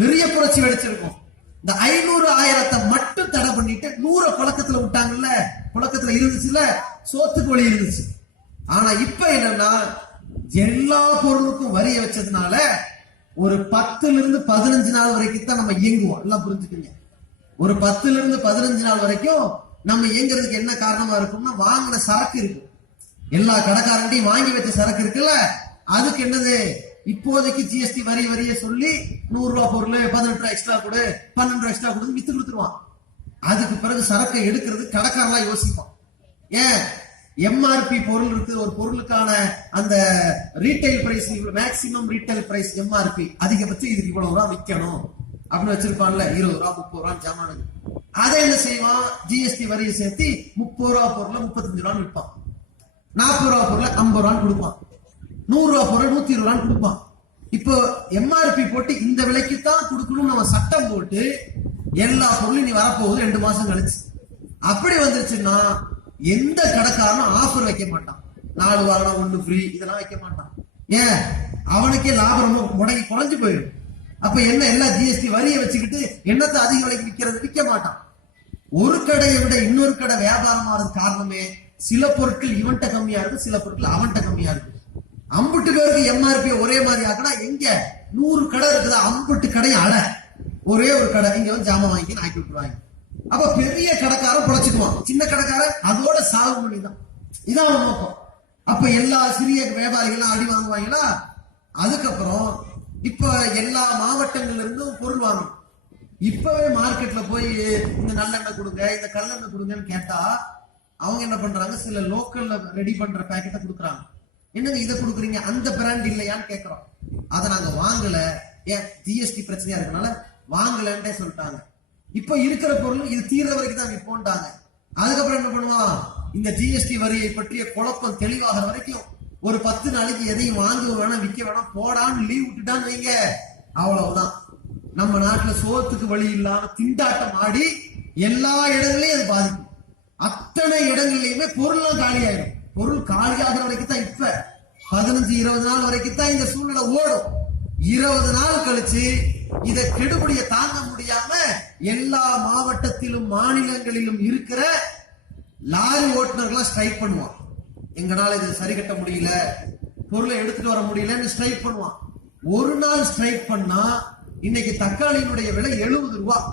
பெரிய புரட்சி வெடிச்சிருக்கும். இந்த 500, 1000 மட்டும் தடை பண்ணிட்டு 100 புழக்கத்துல விட்டாங்கல்ல, புழக்கத்துல இருந்துச்சுல, சோத்துக்கு வழி இருந்துச்சு. ஆனா இப்ப என்னன்னா, எல்லா பொருளுக்கும் வரிய வச்சதுனால ஒரு 10ல இருந்து 15 நாள் வரைக்கும் தான் நம்ம இயங்குவோம். எல்லாம் புரிஞ்சுக்கீங்க, ஒரு 10ல இருந்து 15 நாள் வரைக்கும் நம்ம இயங்குறதுக்கு என்ன காரணமா இருக்கும்னா, வாங்கின சரக்கு இருக்கு, எல்லா கடைக்காரன்ட்டையும் வாங்கி வச்ச சரக்கு இருக்குல்ல, அதுக்கு என்னது, இப்போதைக்கு ஜிஎஸ்டி வரிய சொல்லி 100 ரூபாய் பொருள் 18 ரூபாய் எக்ஸ்ட்ரா கொடு, 12 ரூபாய் எக்ஸ்ட்ரா கொடு வித்து கொடுத்துருவான். அதுக்கு பிறகு சரக்கை எடுக்கிறது கடைக்காரலாம் யோசிப்பான். ஏன், எம்ஆர்பி பொருள் இருக்கு, ஒரு பொருளுக்கான அந்த retail price, maximum retail price MRP, அதிகபட்சம் இதுக்கு இவ்வளவு ரூபா விற்கணும் அப்படின்னு வச்சிருப்பான்ல, 20 ரூபா 30 ரூபா ஜாமானுக்கு. அதை என்ன செய்வான், ஜிஎஸ்டி வரியை சேர்த்து 30 ரூபா பொருளை 35 ரூபான்னு விற்பான், 40 ரூபா பொருளை 50 ரூபான்னு கொடுப்பான், 100 ரூபா பொருள் 120 ரூபான்னு கொடுப்பான். இப்போ எம்ஆர்பி போட்டு இந்த விலைக்கு தான் கொடுக்கணும் நம்ம சட்டம் போட்டு எல்லா பொருளும் நீ வரப்போகுது 2 மாசம் கழிச்சு. அப்படி வந்துருச்சுன்னா எந்த கடைக்காரனும் ஆஃபர் வைக்க மாட்டான், 4 வாங்கினா 1 ஃப்ரீ இதெல்லாம் வைக்க மாட்டான். ஏன், அவனுக்கே லாபம் முடங்கி குறைஞ்சு போயிடும். அப்ப என்ன, எல்லா ஜிஎஸ்டி வரியை வச்சுக்கிட்டு என்னத்தை அதிக விலைக்கு விற்க மாட்டான். ஒரு கடையை விட இன்னொரு கடை வியாபாரம் ஆறது காரணமே, சில பொருட்கள் இவன்ட்ட கம்மியா இருக்கு, சில பொருட்கள் அவன்கிட்ட கம்மியா இருக்கு. அம்புட்டு பேருக்கு எம்ஆர்பி ஒரே மாதிரி ஆக்கினா, எங்க 100 கடை இருக்குதா, அம்புட்டு கடையும் அட ஒரே ஒரு கடை இங்க வந்து ஜாமான் வாங்கி ஆக்கி விட்டுருவாங்க. அப்ப பெரிய கடைக்காரன் புழைச்சுக்குவான், சின்ன கடைக்காரன் அதோட சாகு பண்ணிதான். இதான் அவன் நோக்கம். அப்ப எல்லா சிறிய வியாபாரிகள் அடி வாங்குவாங்களா. அதுக்கப்புறம் இப்ப எல்லா மாவட்டங்கள்ல இருந்தும் பொருள் வாங்கணும். இப்பவே மார்க்கெட்ல போய் இந்த நல்லெண்ணெய் கொடுங்க, இந்த கல்லெண்ணெய் கொடுங்கன்னு கேட்டா அவங்க என்ன பண்றாங்க, சில லோக்கல்ல ரெடி பண்ற பேக்கெட்டை கொடுக்குறாங்க. என்னங்க இதை கொடுக்குறீங்க, அந்த பிராண்ட் இல்லையான்னு கேட்கிறோம். அதை நாங்க வாங்கல, ஏன் ஜிஎஸ்டி பிரச்சனையா இருக்கனால வாங்கலன்னே சொல்லிட்டாங்க. இப்ப இருக்கிற பொருள் இது தீர்ற வரைக்கும் தான் விற்போன்ட்டாங்க. அதுக்கப்புறம் என்ன பண்ணுவான், இந்த ஜிஎஸ்டி வரியை பற்றிய குழப்பம் தெளிவாகிற வரைக்கும் ஒரு 10 நாளைக்கு எதையும் வாங்க வேணாம் விற்க வேணாம் போடான்னு லீவ் விட்டுட்டான்னு வைங்க, அவ்வளவுதான். நம்ம நாட்டுல சோத்துக்கு வழி இல்லாம திண்டாட்டம் ஆடி எல்லா இடங்களையும் அது பாதிக்கும். அத்தனை இடங்கள்லயுமே பொருள்லாம் காலியாயிடும். பொருள் காலியாகிற வரைக்கும் தான், இப்ப 15-20 நாள் வரைக்கும் தான் இந்த சூழ்நிலை ஓடும். 20 நாள் கழிச்சு இதை கெடுபடிய தாங்க முடியாம எல்லா மாவட்டத்திலும் மாநிலங்களிலும் இருக்கிற லாரி ஓட்டுநர்கள்லாம் ஸ்ட்ரைக் பண்ணுவான். எங்களால இதை சரி கட்ட முடியல, பொருளை எடுத்துட்டு வர முடியலன்னு ஸ்ட்ரைக் பண்ணுவான். ஒரு நாள் ஸ்ட்ரைக் பண்ணா இன்னைக்கு தக்காளியினுடைய விலை 70 ரூபாய்.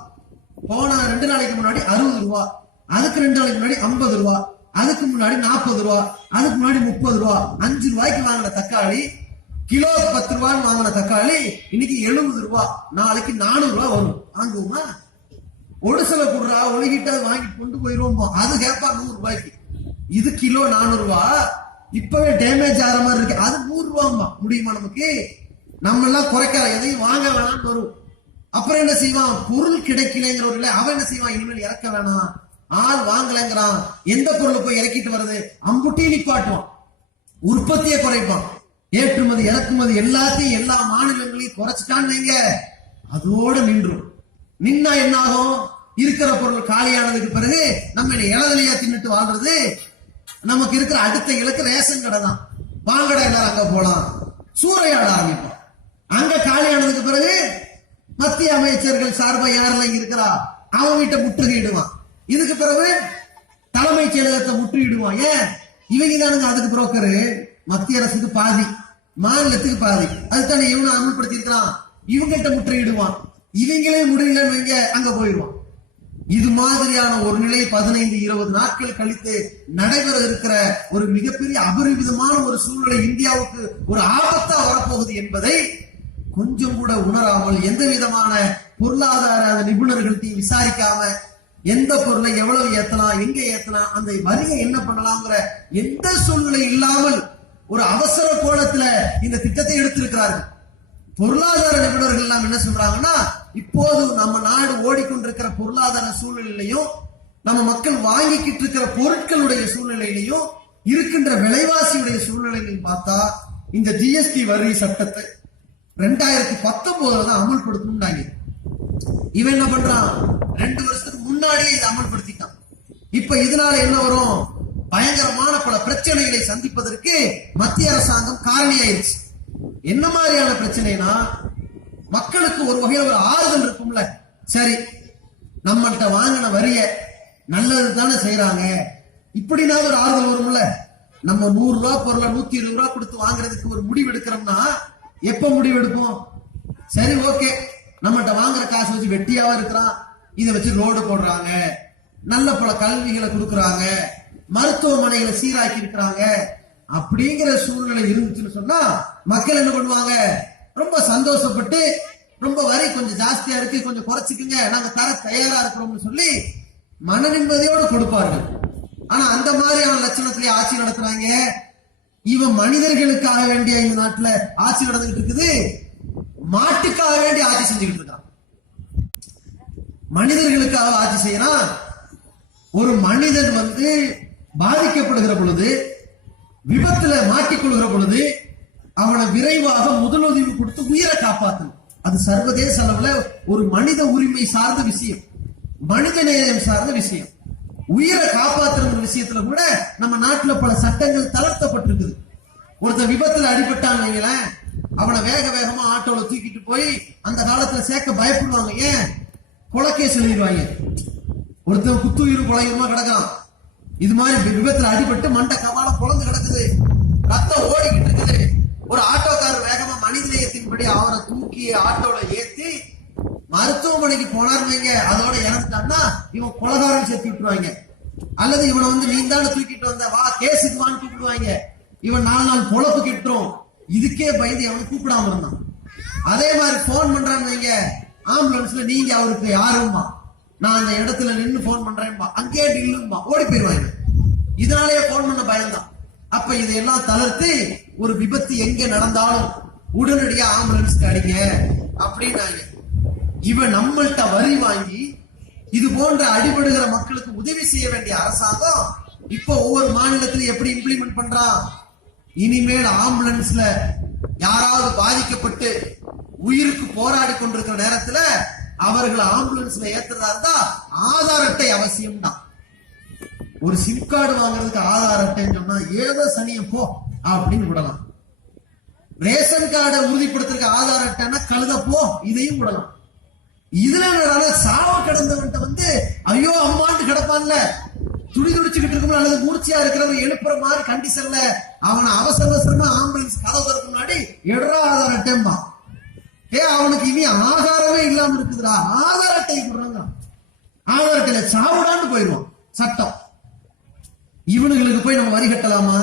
போன 2 நாளைக்கு முன்னாடி 60 ரூபாய், அதுக்கு 2 நாளைக்கு முன்னாடி 50 ரூபாய், அதுக்கு முன்னாடி 40 ரூபாய், அதுக்கு முன்னாடி 30 ரூபாய். 5 ரூபாய்க்கு வாங்கின தக்காளி, கிலோ 10 ரூபாய்னு வாங்கின தக்காளி இன்னைக்கு 70 ரூபாய், நாளைக்கு 400 ரூபாய் வரும். வாங்குவோமா? ஒரு சில குடுறா ஒழுகிட்டு வாங்கி கொண்டு போயிருவோம், அது கேப்பா 100 ரூபாய்க்கு. இது கிலோ 400 ரூபாய், இப்பவே டேமேஜ் ஆகிற மாதிரி இருக்கு, அது 100 ரூபாய்மா. முடியுமா நமக்கு? நம்ம எல்லாம் குறைக்கிற எதையும் வாங்க வேணாம்னு வரும். அப்புறம் என்ன செய்வான்? பொருள் கிடைக்கலங்கிற ஒரு அவன் என்ன செய்வான்? இனிமேல் இறக்க வேணாம், ஆள் வாங்கலங்கிறான். எந்த பொருளை போய் இறக்கிட்டு வருது? அம்புட்டி நிப்பாட்டுவான், உற்பத்தியை குறைப்பான். ஏற்றுமதி இறக்குமதி எல்லாத்தையும் எல்லா மாநிலங்களையும் குறைச்சிட்டான்னு வைங்க, அதோட நின்றும். நின்னா என்ன ஆகும்? இருக்கிற பொருள் காலியானதுக்கு பிறகு நம்ம இளதலையா தின்னுட்டு வாழ்றது. நமக்கு இருக்கிற அடுத்த இலக்கு ரேஷன் கடை தான். வாங்கடா எல்லாரும் அங்க போலாம், சூறையாட ஆரம்பிப்போம். அங்க காலியானதுக்கு பிறகு மத்திய அமைச்சர்கள் சார்பா யாரெல்லாம் இருக்கிறா அவன் வீட்டை முற்றுகையிடுவான். இதுக்கு பிறகு தலைமைச் செயலகத்தை முற்றுகையிடுவான். ஏன்? இவங்க தானுங்க அதுக்கு புரோக்கரு. மத்திய அரசுக்கு பாதி, மாநிலத்துக்கு பாதி. அதுதானே இவனை அமல்படுத்தி இருக்கிறான். இவங்கிட்ட முற்றுகையிடுவான். இவங்களே முடியலன்னு வைங்க, அங்க போயிடுவான். இது மாதிரியான ஒரு நிலை 15-20 நாட்கள் கழித்து நடைபெற இருக்கிற ஒரு மிகப்பெரிய அபரிமிதமான ஒரு சூழ்நிலை இந்தியாவுக்கு ஒரு ஆபத்தா வரப்போகுது என்பதை கொஞ்சம் கூட உணராமல், எந்த விதமான பொருளாதார நிபுணர்கள்ட்டையும் விசாரிக்காம, எந்த பொருளை எவ்வளவு ஏத்தலாம், எங்க ஏத்தலாம், அந்த வரியை என்ன பண்ணலாம்ங்கிற எந்த சூழ்நிலை இல்லாமல் ஒரு அவசர கோலத்துல இந்த திட்டத்தை எடுத்திருக்கிறார்கள். பொருளாதார நிபுணர்கள் எல்லாம் என்ன சொல்றாங்கன்னா, இப்போது நம்ம நாடு ஓடிக்கொண்டிருக்கிற பொருளாதார சூழ்நிலையிலையும், நம்ம மக்கள் வாங்கிக்கிட்டு இருக்கிற பொருட்களுடைய சூழ்நிலையிலையும், இருக்கின்ற விலைவாசியுடைய சூழ்நிலையிலையும் பார்த்தா, இந்த ஜிஎஸ்டி வரி சட்டத்தை 2019 தான் அமல்படுத்தணும்னாங்க. இவன் என்ன பண்றான்? 2 வருஷத்துக்கு முன்னாடியே இதை அமல்படுத்திட்டான். இப்ப இதனால என்ன வரும்? பயங்கரமான பல பிரச்சனைகளை சந்திப்பதற்கு மத்திய அரசாங்கம் காரணியாயிருச்சு. என்ன மாதிரியான பிரச்சனைனா, மக்களுக்கு ஒரு வகையில் ஒரு ஆறுதல் இருக்கும்ல, சரி நம்மள்கிட்ட வாங்கின வரிய நல்லது தானே செய்யறாங்க, இப்படின்னா ஒரு ஆறுதல் வரும்ல. நம்ம 100 ரூபாய் பொருளை 120 ரூபாய் கொடுத்து வாங்குறதுக்கு ஒரு முடிவு எடுக்கிறோம்னா எப்ப முடிவு எடுப்போம்? சரி ஓகே, நம்மகிட்ட வாங்குற காசு வச்சு வெட்டியாவா இருக்கிறான், இதை வச்சு ரோடு போடுறாங்க, நல்ல பல கல்விகளை கொடுக்கறாங்க, மருத்துவமனைகளை சீராக்கி இருக்கிறாங்க, அப்படிங்கிற சூழ்நிலை இருந்துச்சுன்னு சொன்னா மக்கள் என்ன பண்ணுவாங்க? ரொம்ப சந்தோஷப்பட்டு, ரொம்ப வரி கொஞ்சம் ஜாஸ்தியா இருக்கு, கொஞ்சம் குறைச்சிக்குங்க, நாங்க தர தயாரா இருக்கிறோம்னு சொல்லி மன நிம்மதியோட கொடுப்பார்கள். ஆனா அந்த மாதிரியான லட்சணத்திலேயே ஆட்சி நடத்துறாங்க. இவன் மனிதர்களுக்காக வேண்டிய இந்த நாட்டுல ஆட்சி நடந்துகிட்டு இருக்குது, மாட்டுக்காக வேண்டிய ஆட்சி செஞ்சுக்கிட்டு இருக்கான். மனிதர்களுக்காக ஆட்சி செய்யறான். ஒரு மனிதன் பாதிக்கப்படுகிற பொழுது, விபத்துல மாட்டிக்கொள்கிற பொழுது அவனை விரைவாக முதலுதவி கொடுத்து உயிரை காப்பாற்றணும். அது சர்வதேச அளவுல ஒரு மனித உரிமை சார்ந்த விஷயம், மனித நேயம் சார்ந்த விஷயம். உயிரை காப்பாற்றுற விஷயத்துல கூட நம்ம நாட்டுல பல சட்டங்கள் தளர்த்தப்பட்டிருக்குது. ஒருத்தர் விபத்துல அடிபட்டான்னு வைங்களேன், அவனை வேக வேகமா ஆட்டோல தூக்கிட்டு போய் அந்த காலத்துல சேர்க்க பயப்படுவாங்க. ஏன்? கொலைக்கேஸ் எழுதிடுவாங்க. ஒருத்தர் குத்துயிர் கொலையுமா கிடக்கான். இது மாதிரி விபத்துல அடிபட்டு மண்டை கவால குழந்து கிடக்குது, ரத்தம் ஓடிக்கிட்டு இருக்குது. ஒரு ஆட்டோக்காரர் வேகமா மனிதநேயத்தின்படி அவரை தூக்கி ஆட்டோல ஏத்தி மருத்துவமனைக்கு போனார்னு வைங்க, அதோட இறந்துட்டான்னா இவன் கொலகாரன் சேர்த்து விட்டுருவாங்க. அல்லது இவனை நீ தானே தூக்கிட்டு வந்த, வா கேஸுக்கு வான்னு கூப்பிடுவாங்க. இவன் 4 நாள் பொழப்பு கெட்டுரும். இதுக்கே பயந்து அவனை கூப்பிடாம இருந்தான். அதே மாதிரி போன் பண்றான்னு வைங்க, ஆம்புலன்ஸ்ல நீங்க அவருக்கு யாருமா, நான் அந்த இடத்துல நின்று போன் பண்றேன்பா, அங்கே நில்லும்பா, ஓடி போயிருவாங்க. இதனாலேயே போன் பண்ண பயந்தான். அப்ப இதையெல்லாம் தளர்த்து ஒரு விபத்து எங்க நடந்தாலும் உடனடியா ஆம்புலன்ஸ்க்கு அடிங்க அப்படின்னாங்க. இவன் நம்மள்கிட்ட வரி வாங்கி இது போன்ற அடிபடுகிற மக்களுக்கு உதவி செய்ய வேண்டிய அரசாங்கம் இப்ப ஒவ்வொரு மாநிலத்திலும் எப்படி இம்ப்ளிமெண்ட் பண்றான்? இனிமேல் ஆம்புலன்ஸ்ல யாராவது பாதிக்கப்பட்டு உயிருக்கு போராடி கொண்டிருக்கிற நேரத்துல அவர்களை ஆம்புலன்ஸ்ல ஏத்துறதா இருந்தா ஆதார் அட்டை அவசியம் தான். ஒரு சிம் கார்டு வாங்குறதுக்கு ஆதார் அட்டைன்னு சொன்னா ஏதோ சனியம் போ அப்படின்னு விடலாம். ரேஷன் கார்டை உறுதிப்படுத்துறதுக்கு ஆதார் அட்டைன்னா கழுத போ, இதையும் விடலாம். இதுல சாவ கிடந்தவன்ட்ட ஐயோ அம்மான்னு கிடப்பான்ல, துடி துடிச்சுக்கிட்டு இருக்கும் அல்லது மூர்ச்சியா இருக்கிறவங்க எழுப்புற மாதிரி கண்டிஷன்ல அவனை அவசர அவசரமா ஆம்புலன்ஸ் கதவு திறக்க முன்னாடி எடுறா ஆதார் அட்டைம்பா, அவனுக்கு இனி ஆகாரமே இல்லாம இருக்குதுடா, ஆதார் அட்டை கொடுறாங்க. ஆதார் அட்டையில சாவுடான்னு போயிடுவான் சட்டம். இவனுங்களுக்கு போய் நம்ம வரி கட்டலாமா?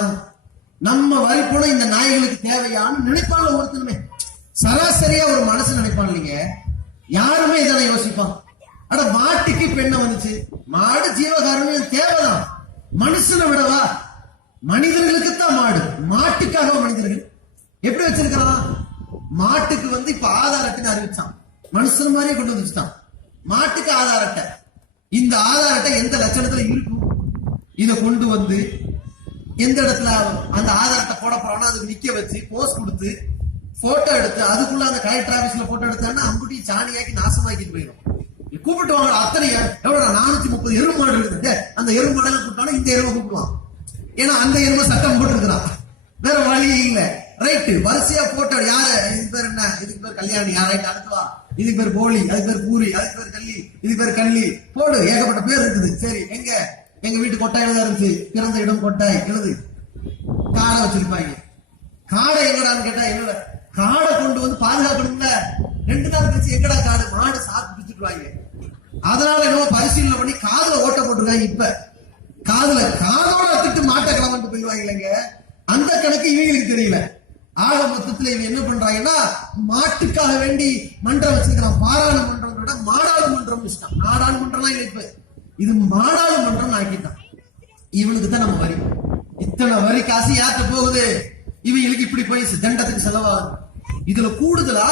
நம்ம வரி பணம் இந்த நாய்களுக்கு தேவையான்னு நினைப்பான்ல ஒருத்தனுமே. சராசரியா ஒரு மனசு நினைப்பான் இல்லைங்க, யாருமே இதெல்லாம் யோசிப்பான். அட மாட்டுக்கு இப்ப என்ன வந்துச்சு, மாடு ஜீவகாருண்யம் தேவைதான், மனுஷனை விடவா? மனிதர்களுக்கு தான் மாடு, மாட்டுக்காக மனிதர்கள் எப்படி வச்சிருக்கிறான்? மாட்டுக்கு இப்ப ஆதார் அட்டை அறிவிச்சான், மனுஷன் மாதிரியே கொண்டு வந்துச்சுட்டான். மாட்டுக்கு ஆதார் அட்டை, இந்த ஆதார் அட்டை எந்த லட்சணத்துல இருக்கும்? இதை கொண்டு வந்து எந்த இடத்துல அந்த ஆதார் அட்டை போட போறானோ அதுக்கு நிக்க வச்சு போஸ்ட் கொடுத்து போட்டோ எடுத்து அதுக்குள்ள அந்த கலெக்டர் ஆபீஸ்ல போட்டோ எடுத்தாங்கன்னா அம்புட்டி சாணியாக்கி நாசமாக்கிட்டு போயிடும். கூப்பிட்டு வாங்க அத்தனை எவ்வளவு 430 எருமை மாடு இருக்குது, அந்த எருமை மாடெல்லாம் கூப்பிட்டாலும் இந்த எருமை கூப்பிடுவான். ஏன்னா அந்த எருமை சட்டம் போட்டு இருக்கிறான், வேற வழி இல்ல. ரைட்டு, வரிசையா போட்டோ. யாரு இதுக்கு பேர் என்ன, இதுக்கு பேர் கல்யாணி, ரைட் அடுத்து வா, இதுக்கு பேர் போலி, அதுக்கு பேர் பூரி, அதுக்கு பேர் கள்ளி, இதுக்கு பேர் கள்ளி, போடு, ஏகப்பட்ட பேர் இருக்குது. சரி, எங்க வீட்டு கொட்டாய் எழுத இருந்துச்சு, பிறந்த இடம் கொட்டாய் எழுது. காடை வச்சிருப்பாங்க. காடை எங்கடான்னு கேட்டா என்னோட காடை கொண்டு வந்து பாதுகாக்கணும்ல, 2 நாள் கழிச்சு எங்கடா காடு, மாடு சாப்பிட்டு பிடிச்சிட்டுவாங்க. அதனால என்னவோ பரிசீலனை பண்ணி காதுல ஓட்ட போட்டிருக்காங்க. இப்ப காதோட திட்டு மாட்டை கிளம்பிட்டு போயிடுவாங்க இல்லைங்க, அந்த கணக்கு இவங்களுக்கு தெரியல. ஆக மொத்தத்துல இவங்க என்ன பண்றாங்கன்னா, மாட்டுக்காக வேண்டி மன்றம் வச்சிருக்கிறான். பாராளுமன்றம் விட மாடாளுமன்றம் இஷ்டம். நாடாளுமன்றம்லாம் இப்ப இது மாடாளுமன்றம் ஆக்கிட்டான். இவனுக்கு தான் நம்ம வரி, இத்தனை வரி காசு யார்கிட்ட போகுது? இவங்களுக்கு இப்படி போய் தண்டத்துக்கு செலவாகுது. இதுல கூடுதலா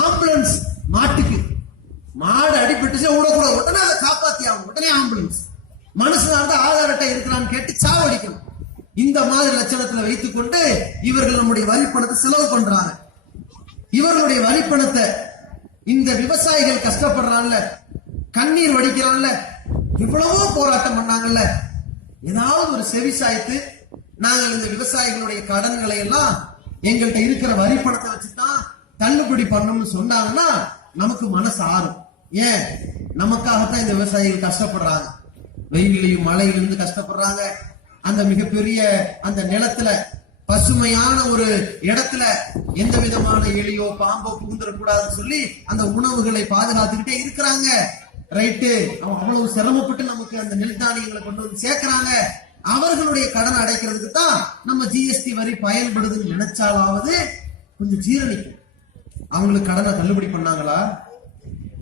ஆம்புலன்ஸ், மாட்டுக்கு மாடு அடிபட்டுச்சு விடக்கூடாது, உடனே அதை காப்பாத்தி ஆகணும், உடனே ஆம்புலன்ஸ். மனுஷனால ஆதார் அட்டை இருக்கிறான்னு கேட்டு சாவடிக்கணும். இந்த மாதிரி லட்சணத்துல வைத்துக் கொண்டு இவர்கள் நம்முடைய வரிப்பணத்தை செலவு பண்றாங்க. இவர்களுடைய வரிப்பணத்தை இந்த விவசாயிகள் கஷ்டப்படுறான்ல, கண்ணீர் வடிக்கிறான்ல, இவ்வளவோ போராட்டம் பண்ணாங்கல்ல, ஏதாவது ஒரு செவி சாய்த்து நாங்கள் இந்த விவசாயிகளுடைய கடன்களை எல்லாம் எங்கள்கிட்ட இருக்கிற வரிப்பணத்தை வச்சுதான் தள்ளுபடி பண்ணணும்னு சொன்னாங்கன்னா நமக்கு மனசு ஆறும். ஏன், நமக்காகத்தான் இந்த விவசாயிகள் கஷ்டப்படுறாங்க, வெயிலையும் மழையிலிருந்து கஷ்டப்படுறாங்க. அந்த மிகப்பெரிய அந்த நிலத்துல பசுமையான ஒரு இடத்துல எந்த விதமான எலியோ பாம்போ புகுந்துடக்கூடாதுன்னு சொல்லி அந்த உணவுகளை பாதுகாத்துக்கிட்டே இருக்கிறாங்க. ரைட்டு, அவ்வளவு சிரமப்பட்டு நமக்கு அந்த நெல் தானியங்களை கொண்டு வந்து சேர்க்கிறாங்க. அவர்களுடைய கடன் அடைக்கிறதுக்கு தான் நம்ம ஜிஎஸ்டி வரி பயன்படுதுன்னு நினைச்சாலாவது கொஞ்சம் ஜீரணிக்கும். அவங்களுக்கு கடனை தள்ளுபடி பண்ணாங்களா?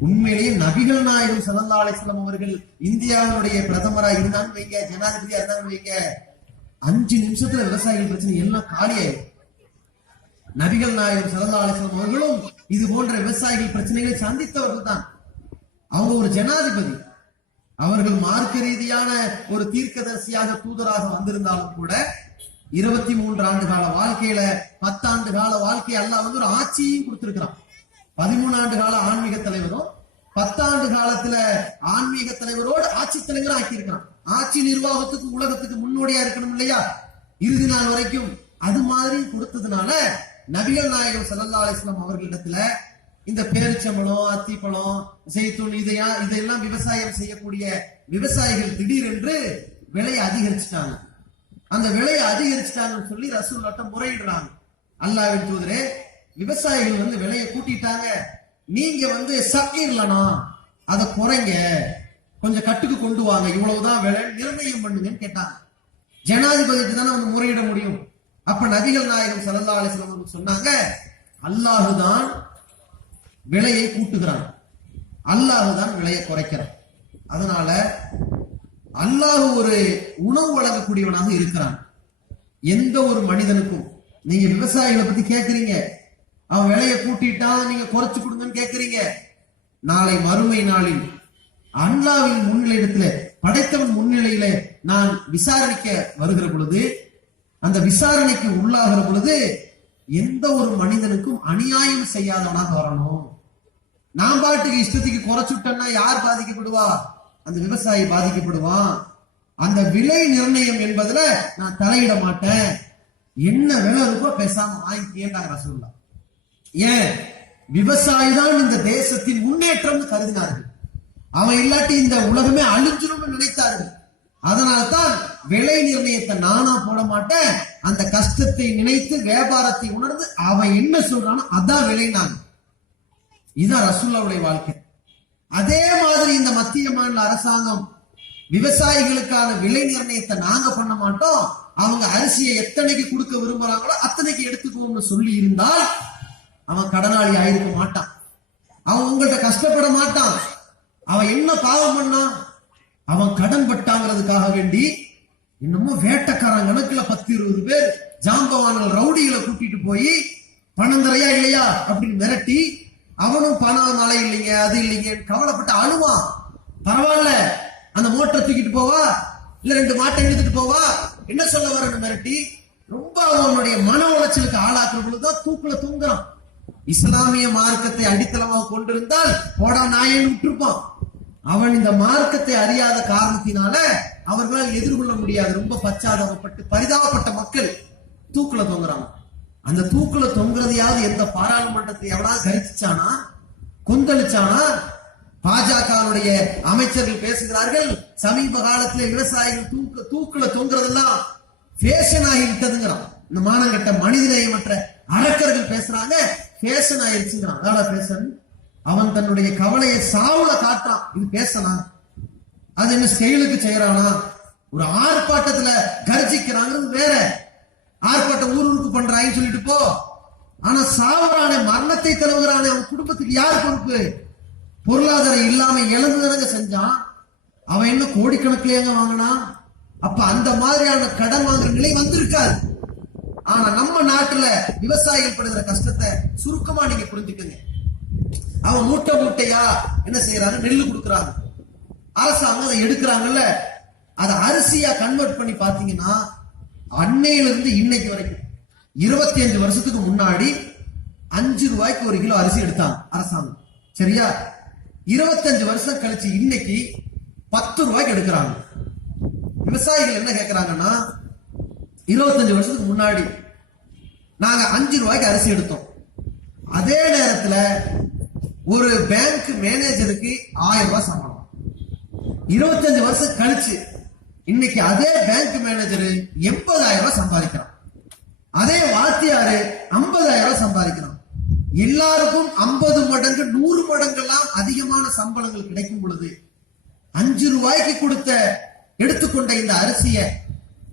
உண்மையிலேயே நபிகள் நாயகம் ஸல்லல்லாஹு அலைஹி வஸல்லம் அவர்கள் இந்தியாவுடைய பிரதமரா இருந்தான்னு வைங்க, ஜனாதிபதியா இருந்தான்னு வைங்க, 5 நிமிஷத்துல விவசாயிகள் பிரச்சனை எல்லாம் காலியாயிடும். நபிகள் நாயகம் ஸல்லல்லாஹு அலைஹி வஸல்லம் அவர்களும் இது போன்ற விவசாயிகள் பிரச்சனைகளை சந்தித்தவர்கள் தான். அவங்க ஒரு ஜனாதிபதி, அவர்கள் மார்க்க ரீதியான ஒரு தீர்க்கதரிசியாக தூதராக வந்திருந்தாலும் கூட 23 ஆண்டு கால வாழ்க்கையில 10 ஆண்டு கால வாழ்க்கை அல்லாஹ் வந்து ஒரு ஆட்சியையும் கொடுத்திருக்கிறான். 13 ஆண்டு கால ஆன்மீக தலைவரும் 10 ஆண்டு காலத்துல ஆன்மீக தலைவரோடு ஆட்சி தலைவரும் ஆக்கி இருக்கிறான். ஆட்சி நிர்வாகத்துக்கு உலகத்துக்கு முன்னோடியா இருக்கணும் இல்லையா, இறுதி நாள் வரைக்கும். அது மாதிரி கொடுத்ததுனால நபிகள் நாயகம் ஸல்லல்லாஹு அலைஹி வஸல்லம் அவர்களிடத்துல இந்த பேரிச்சம்பழம், அத்திப்பழம், ஜெய்தூன் இதெல்லாம் விவசாயம் செய்யக்கூடிய விவசாயிகள் திடீரென்று விலையை அதிகரிச்சுட்டாங்க. அந்த விலையை அதிகரிச்சுட்டாங்கன்னு சொல்லி ரசூலுல்லாஹ் முறையிடுறாங்க. அல்லாஹ்வின் தூதரே, விவசாயிகள் வந்து விலையை கூட்டிட்டாங்க, நீங்க வந்து சக்கீர்லனா அதை குறைங்க, கொஞ்சம் கட்டுக்கு கொண்டு வாங்க, இவ்வளவுதான் விலை நிர்ணயம் பண்ணுங்கன்னு கேட்டாங்க. ஜனாதிபதிக்கு தானே வந்து முறையிட முடியும். அப்ப நபிகள் நாயகம் ஸல்லல்லாஹு அலைஹி வஸல்லம் சொன்னாங்க, அல்லாஹுதான் விலையை கூட்டுகிறான், அல்லாஹுதான் விலையை குறைக்கிறான். அதனால அல்லாஹ் ஒரு உணவு வழங்கக்கூடியவனாக இருக்கிறான். எந்த ஒரு மனிதனுக்கும் நீங்க விவசாயிகளை பத்தி கேட்கறீங்க, அவன் விலையை கூட்டிட்டான், நீங்க குறைச்சு கொடுங்கன்னு கேட்கறீங்க. நாளை மறுமை நாளில் அல்லாஹ்வின் முன்னிலையிடத்துல, படைத்தவன் முன்னிலையில நான் விசாரணைக்க வருகிற பொழுது, அந்த விசாரணைக்கு உள்ளாகிற பொழுது எந்த ஒரு மனிதனுக்கும் அநியாயம் செய்யாதவனாக வரணும். நான் பாட்டுக்கு இஷ்டத்துக்கு குறைச்சுட்டேன்னா யார் பாதிக்கப்படுவா? அந்த விவசாயி பாதிக்கப்படுவான். அந்த விலை நிர்ணயம் என்பதுல நான் தலையிட மாட்டேன், என்ன விலை இருக்கோ பேசாம வாங்கிக்கேன்டாங்க ரசூலுல்லாஹ். ஏன், விவசாயி தான் இந்த தேசத்தின் முன்னேற்றம் கருதினார்கள். அவன் இல்லாட்டி இந்த உலகமே அழிஞ்சிரும் நினைத்தார்கள். அதனால்தான் விலை நிர்ணயத்தை நானா போட மாட்டேன், அந்த கஷ்டத்தை நினைத்து வியாபாரத்தை உணர்ந்து அவன் என்ன சொல்றானோ அதான் விலை. நான் இதுதான் ரசூலுல்லாஹ்வுடைய வாழ்க்கை. அதே மாதிரி இந்த மத்திய மாநில அரசாங்கம் விவசாயிகளுக்கான விலை நிர்ணயத்தை நாங்க பண்ண மாட்டோம், அவங்க அரிசியை எத்தனைக்கு கொடுக்க விரும்புறாங்களோ அத்தனைக்கு எடுத்துக்குவோம்னு சொல்லி இருந்தால் அவன் கடனாளி ஆயிருக்க மாட்டான், அவன் உங்கள்கிட்ட கஷ்டப்பட மாட்டான். அவன் என்ன பாவம் பண்ணான்? அவன் கடன் பட்டாங்கிறதுக்காக வேண்டி இன்னமும் வேட்டக்காரன் கணக்குல 10-20 பேர் ஜாம்பவான்கள் ரவுடிகளை கூட்டிட்டு போய் பணம் தரையா இல்லையா அப்படின்னு மிரட்டி, அவனும் பணம் மழை இல்லைங்க அது இல்லைங்க கவலைப்பட்டு அழுவான். பரவாயில்ல, அந்த மோட்டரை தூக்கிட்டு போவா, இல்ல 2 மாட்டை எடுத்துட்டு போவா, என்ன சொல்ல வரன்னு மிரட்டி ரொம்ப அவனுடைய மன உளைச்சலுக்கு ஆளாக்குற பொழுதுதான் தூக்குல தூங்குறான். இஸ்லாமிய மார்க்கத்தை அடித்தளமாக கொண்டிருந்தால் போடா நாயன்னு விட்டுருப்பான். அவன் இந்த மார்க்கத்தை அறியாத காரணத்தினால அவர்களால் எதிர்கொள்ள முடியாது. ரொம்ப பச்சாதாபப்பட்டு பரிதாபப்பட்ட மக்கள் தூக்குல தொங்குறாங்க. அந்த தூக்குல தொங்குறதையாவது எந்த பாராளுமன்றத்தை எவனாவது கரிச்சானா, கொந்தளிச்சானா? பாஜகவுடைய அமைச்சர்கள் பேசுகிறார்கள், சமீப காலத்தில் விவசாயிகள் தூக்குல தொங்குறதெல்லாம் ஃபேஷன் ஆகிவிட்டதுங்கிறான். இந்த மானங்கட்ட மனிதநேயமற்ற அரக்கர்கள் பேசுறாங்க, ஃபேஷன் ஆயிருச்சுங்கிறான். அதான் ஃபேஷன். அவன் தன்னுடைய கவலையை சாவுல காட்டுறான். இது பேசனா? அது என்ன ஸ்டைலுக்கு செய்யறானா? ஒரு ஆர்ப்பாட்டத்துல கர்ஜிக்கிறாங்கிறது வேற. ஆர்ப்பாட்டம் ஊருக்கு பண்றாங்கன்னு சொல்லிட்டு போ. ஆனா சாவரானே, மரணத்தை தழுவுகிறானே, அவன் குடும்பத்துக்கு யார் பொறுப்பு? பொருளாதாரம் இல்லாம இழந்துதானங்க செஞ்சான். அவன் என்ன கோடிக்கணக்கிலேங்க வாங்கினான்? அப்ப அந்த மாதிரியான கடன் வாங்குற நிலை வந்திருக்காது. ஆனா நம்ம நாட்டுல விவசாயிகள் படுகிற கஷ்டத்தை சுருக்கமா நீங்க புரிஞ்சுக்கங்க. அவன் மூட்டை மூட்டையா என்ன செய்யறாங்க? நெல்லு கொடுக்கறாங்க, அரசாங்கம் அதை எடுக்கிறாங்கல்ல, அதை அரிசியா கன்வெர்ட் பண்ணி பாத்தீங்கன்னா அன்னையில இருந்து இன்னைக்கு வரைக்கும் 25 வருஷத்துக்கு முன்னாடி 5 ரூபாய்க்கு 1 கிலோ அரிசி எடுத்தாங்க அரசாங்கம். சரியா? 25 வருஷம் கழிச்சு இன்னைக்கு 10 ரூபாய்க்கு எடுக்கிறாங்க. விவசாயிகள் என்ன கேட்கிறாங்கன்னா, 25 வருஷத்துக்கு முன்னாடி நாங்க 5 ரூபாய்க்கு அரிசி எடுத்தோம், அதே நேரத்துல ஒரு பேங்க் மேனேஜருக்கு 1000 ரூபாய் சம்பளம். 25 வருஷம் கழிச்சு இன்னைக்கு அதே பேங்க் மேனேஜர் 80,000 ரூபாய் சம்பாதிக்கிறான், அதே வாத்தியாரு 50,000 ரூபாய் சம்பாதிக்கிறான். எல்லாருக்கும் 50 மடங்கு 100 மடங்கு எல்லாம் அதிகமான சம்பளங்கள் கிடைக்கும் பொழுது 5 ரூபாய்க்கு கொடுத்த எடுத்துக்கொண்ட இந்த அரிசிய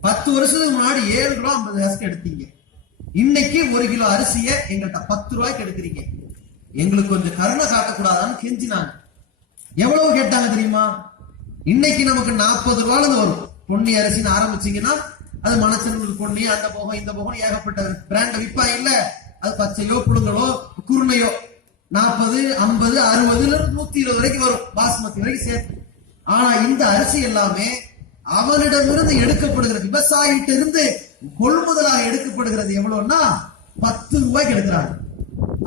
10 வருஷத்துக்கு முன்னாடி 7 ரூபாய் 50 காசுக்கு எடுத்தீங்க, இன்னைக்கு 1 கிலோ அரிசிய எங்கள்கிட்ட 10 ரூபாய்க்கு எடுக்கிறீங்க, எங்களுக்கு கொஞ்சம் கருணை காட்டக்கூடாதான்னு கெஞ்சினாங்க. எவ்வளவு கேட்டாங்க தெரியுமா? இன்னைக்கு நமக்கு 40 ரூபாய் வரும். பொன்னி அரிசின்னு ஆரம்பிச்சீங்கன்னா அது மனச்சநல்லூர் பொன்னி, அந்த போகம் இந்த போகம் ஏகப்பட்ட பிராண்ட விற்பா இல்ல, அது பச்சையோ புழுங்கலோ குருணையோ 40, 50, 60 120 வரைக்கும் வரும், பாஸ்மதி வரைக்கும் சேர்த்து. ஆனா இந்த அரிசி எல்லாமே அவனிடமிருந்து எடுக்கப்படுகிற, விவசாயிட்ட இருந்து கொள்முதலாக எடுக்கப்படுகிறது எவ்வளவுன்னா 10 ரூபாய்க்கு எடுக்கிறாங்க.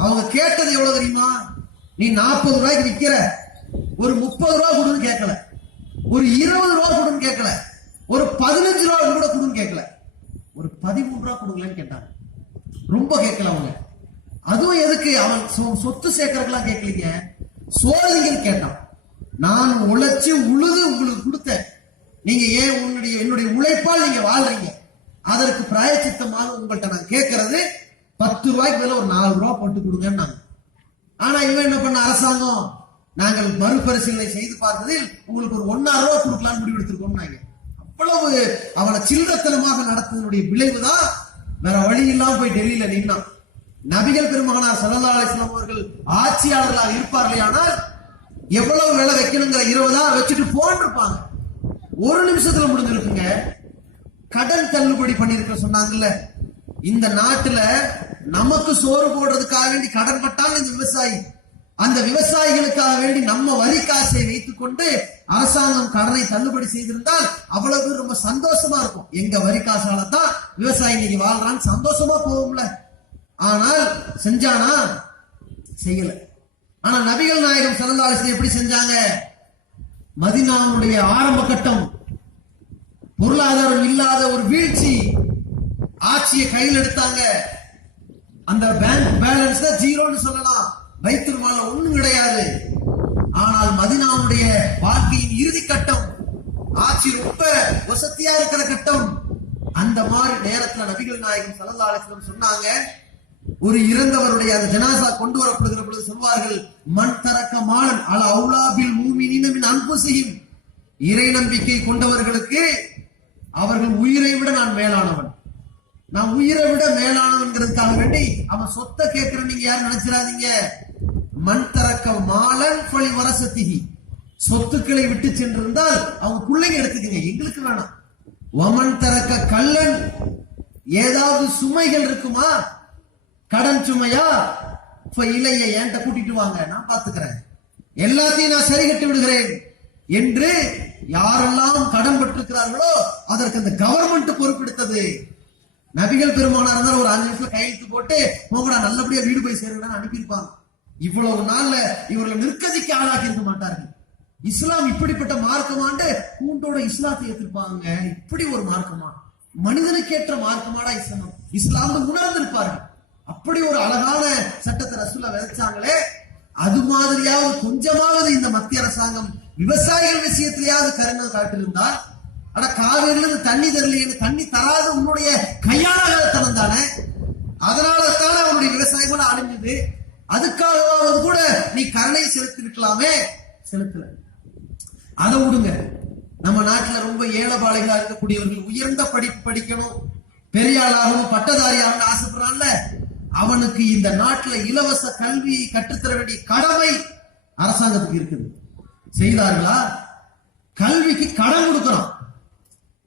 அவங்க கேட்டது எவ்வளவு தெரியுமா? நீ 40 ரூபாய்க்கு விற்கிற, ஒரு 30 ரூபாய் கொடுன்னு கேட்கல, ஒரு 20 ரூபாய் கொடுன்னு கேட்கல, ஒரு 15 ரூபாய் கூட கொடுன்னு கேட்கல, ஒரு 13 ரூபாய் கொடுங்களேன்னு கேட்டாங்க. ரொம்ப கேட்கல அவங்க. அதுவும் எதுக்கு? அவன் சொத்து சேர்க்கறதுக்கெல்லாம் கேட்கலீங்க, சோதனைகள் கேட்டான். நான் உழைச்சு உழுது உங்களுக்கு கொடுத்தேன், நீங்க ஏன் என்னுடைய உழைப்பால் நீங்க வாழ்றீங்க, அதற்கு பிராயச்சித்தமாக உங்கள்கிட்ட நான் கேட்கறது 10 ரூபாய்க்கு மேல ஒரு 4 ரூபாய் போட்டு கொடுங்கன்னு. ஆனா இவன் என்ன பண்ண, அரசாங்கம் நாங்கள் மறுபரிசீலனை செய்து பார்த்ததில் உங்களுக்கு ஒரு 1.5 ரூபாய் கொடுக்கலாம்னு முடிவு எடுத்திருக்கோம். அவ்வளவு அவனை சில்லறத்தனமாக நடத்ததனுடைய விளைவுதான். வேற வழி இல்லாம போய் டெல்லியில நின்னான். நபிகள் பெருமகனார் ஸல்லல்லாஹு அலைஹி வஸல்லம் அவர்கள் ஆட்சியாளர்களாக இருப்பார்களே, ஆனால் எவ்வளவு வேலை வைக்கணுங்கிற 20 வச்சுட்டு போன் இருப்பாங்க. ஒரு நிமிஷத்துல முடிஞ்சிருக்குங்க. கடன் தள்ளுபடி பண்ணிருக்க சொன்னாங்கல்ல, இந்த நாட்டுல நமக்கு சோறு போடுறதுக்காக வேண்டி கடன் பட்டாங்க இந்த விவசாயி. அந்த விவசாயிகளுக்காக வேண்டி நம்ம வரி காசை வைத்துக் கொண்டு அரசாங்கம் கடனை தள்ளுபடி செய்திருந்தால் அவ்வளவு பேர் ரொம்ப சந்தோஷமா இருக்கும். எங்க வரி காசால தான் விவசாயி இன்னைக்கு வாழ்றான்னு சந்தோஷமா போகும்ல. ஆனால் செஞ்சானா? செய்யல. ஆனா நபிகள் நாயகம் ஸல்லல்லாஹு அலைஹி வஸல்லம் எப்படி செஞ்சாங்க? மதீனாவுடைய ஆரம்ப கட்டம், பொருளாதாரம் இல்லாத ஒரு வீழ்ச்சி, ஆட்சியை கையில் எடுத்தாங்க. அந்த பேங்க் பேலன்ஸ் தான் ஜீரோன்னு சொல்லலாம், பைத்துல் மால்ல ஒண்ணும் கிடையாது. ஆனால் மதீனாவுடைய வாழ்க்கையின் இறுதி கட்டம், ஆட்சி ரொம்ப வசதியா இருக்கிற கட்டம். அந்த மாதிரி நேரத்துல நபிகள் நாயகம் ஸல்லல்லாஹு அலைஹி வஸல்லம் சொன்னாங்க, ஒரு இறந்தவருடைய அந்த ஜனாசா கொண்டு வரப்படுகிற பொழுது சொல்வார்கள், மன் தரக்க மாலன் அல அவுலாபில் மூமினீன மின் அன்புசிஹிம், இறை நம்பிக்கை கொண்டவர்களுக்கு அவர்கள் உயிரை விட நான் மேலானவன், நான் உயிரை விட மேலானவன்கிறதுக்காக வேண்டி அவன் சொத்தை கேட்கிற நீங்க யாரும் நினைச்சிடாதீங்க. மண் தரக்க மாலன் பழி வரசத்திகி, சொத்துக்களை விட்டு சென்றிருந்தால் அவங்க பிள்ளைங்க எடுத்துக்கங்க, எங்களுக்கு வேணாம். வமன் தரக்க கல்லன், ஏதாவது சுமைகள் இருக்குமா, கடன் சுமையா, இலைய என்கிட்ட கூட்டிட்டு வாங்க, நான் பாத்துக்கிறேன், எல்லாத்தையும் நான் சரி கட்டி விடுகிறேன் என்று யாரெல்லாம் கடன் பெற்றிருக்கிறார்களோ அதற்கு அந்த கவர்மெண்ட் பொறுப்பெடுத்தது. நபிகள் பெருமானார் இருந்தாலும் ஒரு 5 நிமிஷம் கையெழுத்து போட்டு போங்கடா நல்லபடியா வீடு போய் சேருங்கன்னு அனுப்பியிருப்பாங்க. இவ்வளவு நாள்ல இவர்களை நிற்கதிக்கு ஆளாக்கி இருக்க மாட்டார்கள். இஸ்லாம் இப்படிப்பட்ட மார்க்கமாண்டு கூண்டோட இஸ்லாத்தை ஏற்றிருப்பாங்க. இப்படி ஒரு மார்க்கமா, மனிதனுக்கேற்ற மார்க்கமாடா இஸ்லாம், இஸ்லாம் உணர்ந்திருப்பார்கள். அப்படி ஒரு அழகான சட்டத்தை ரசூலா விதைச்சாங்களே, அது மாதிரியாவது கொஞ்சமாவது இந்த மத்திய அரசாங்கம் விவசாயிகள் விஷயத்திலேயாவது கருணை காட்டிருந்தால், அட காவிரியில இருந்து தண்ணி தரலையே, தண்ணி தராது உன்னுடைய கையாளத்தனம் தானே, அதனாலதான் அவனுடைய விவசாயம் அழிஞ்சது, அதுக்காகவாவது கூட நீ கருணை செலுத்திருக்கலாமே, செலுத்தல. அதை விடுங்க. நம்ம நாட்டுல ரொம்ப ஏழைபாளைகளா இருக்கக்கூடியவர்கள் உயர்ந்த படிப்பு படிக்கணும், பெரிய ஆளாகவும் பட்டதாரியாகவும் ஆசைப்படுறான்ல, அவனுக்கு இந்த நாட்டுல இலவச கல்வியை கற்றுத்தர வேண்டிய கடமை அரசாங்கத்துக்கு இருக்குது. செய்தார்களா? கல்விக்கு கடன் கொடுக்கிறோம்,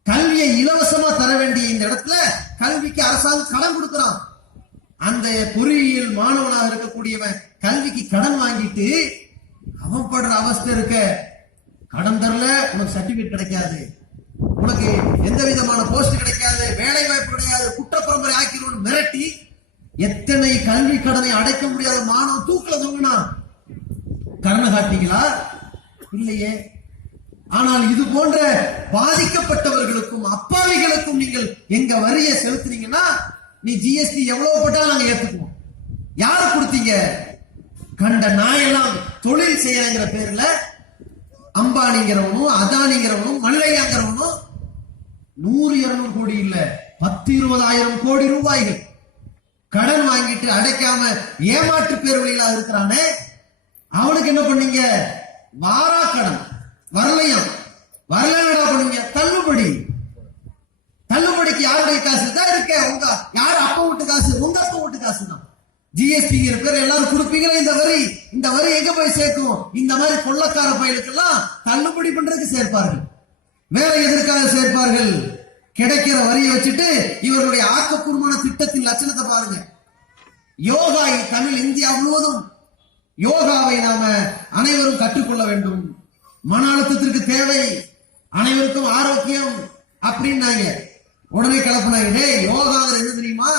கல்வியை இலவசமா தர வேண்டிய இந்த இடத்துல கல்விக்கு அரசாங்கம் கடன் கொடுக்கிறான். அந்த பொறியியல் மாணவனாக இருக்கக்கூடியவன் கல்விக்கு கடன் வாங்கிட்டு அவன் படுற அவஸ்தை இருக்க, கடன் தரல உனக்கு சர்டிபிகேட் கிடைக்காது, உனக்கு எந்த விதமான போஸ்ட் கிடைக்காது, வேலை வாய்ப்பு கிடையாது, குற்றப்பரம்பரை ஆக்கிடுவோம் மிரட்டி எத்தனை கல்வி கடனை அடைக்க முடியாத மாணவன் தூக்கல தொங்குனா கருணை காட்டீங்களா? இல்லையே. ஆனால் இது போன்ற பாதிக்கப்பட்டவர்களுக்கும் அப்பாவிகளுக்கும் நீங்கள் எங்க வரியை செலுத்துறீங்கன்னா, நீ ஜிஎஸ்டி எவ்வளவு போட்டாலும் நாங்க ஏத்துக்குவோம். யாரு கொடுத்தீங்க? கண்ட நாயெல்லாம் தொழில் செய்யற பேர்ல அம்பானிங்கிறவனும் அதானிங்கிறவனும் மல்லையாங்கிறவனும் 100-200 கோடி இல்ல 10-20 கோடி ரூபாய்கள் கடன் வாங்கிட்டு அடைக்காம ஏமாற்று பேர் வழியில இருக்கிறானே, அவனுக்கு என்ன பண்ணீங்க? வாரா கடன் வரலையாம், வரலடா பண்ணீங்க தள்ளுபடி. தள்ளுபடிக்கு யாருடைய காசு தான் இருக்க? உங்க யார் அப்பா வீட்டு காசு? உங்க அப்பா வீட்டு காசு தான். ஜிஎஸ்டிங்கிற பேர் எல்லாரும் கொடுப்பீங்களா? இந்த வரி எங்க போய் சேர்க்கும்? இந்த மாதிரி கொள்ளக்கார பயிலுக்கெல்லாம் தள்ளுபடி பண்றதுக்கு சேர்ப்பார்கள். வேற எதற்காக சேர்ப்பார்கள்? கிடைக்கிற வரியை வச்சுட்டு இவர்களுடைய ஆக்கப்பூர்வமான திட்டத்தின் லட்சணத்தை பாருங்க. யோகா தமிழ் இந்தியா முழுவதும் யோகாவை நாம அனைவரும் கற்றுக்கொள்ள வேண்டும். மன அழுத்தத்திற்கு தேவை, அனைவருக்கும் ஆரோக்கியம் அப்படின்னாங்க. உடனே கலப்பினாங்க, யோகாங்கிற என்ன தெரியுமா?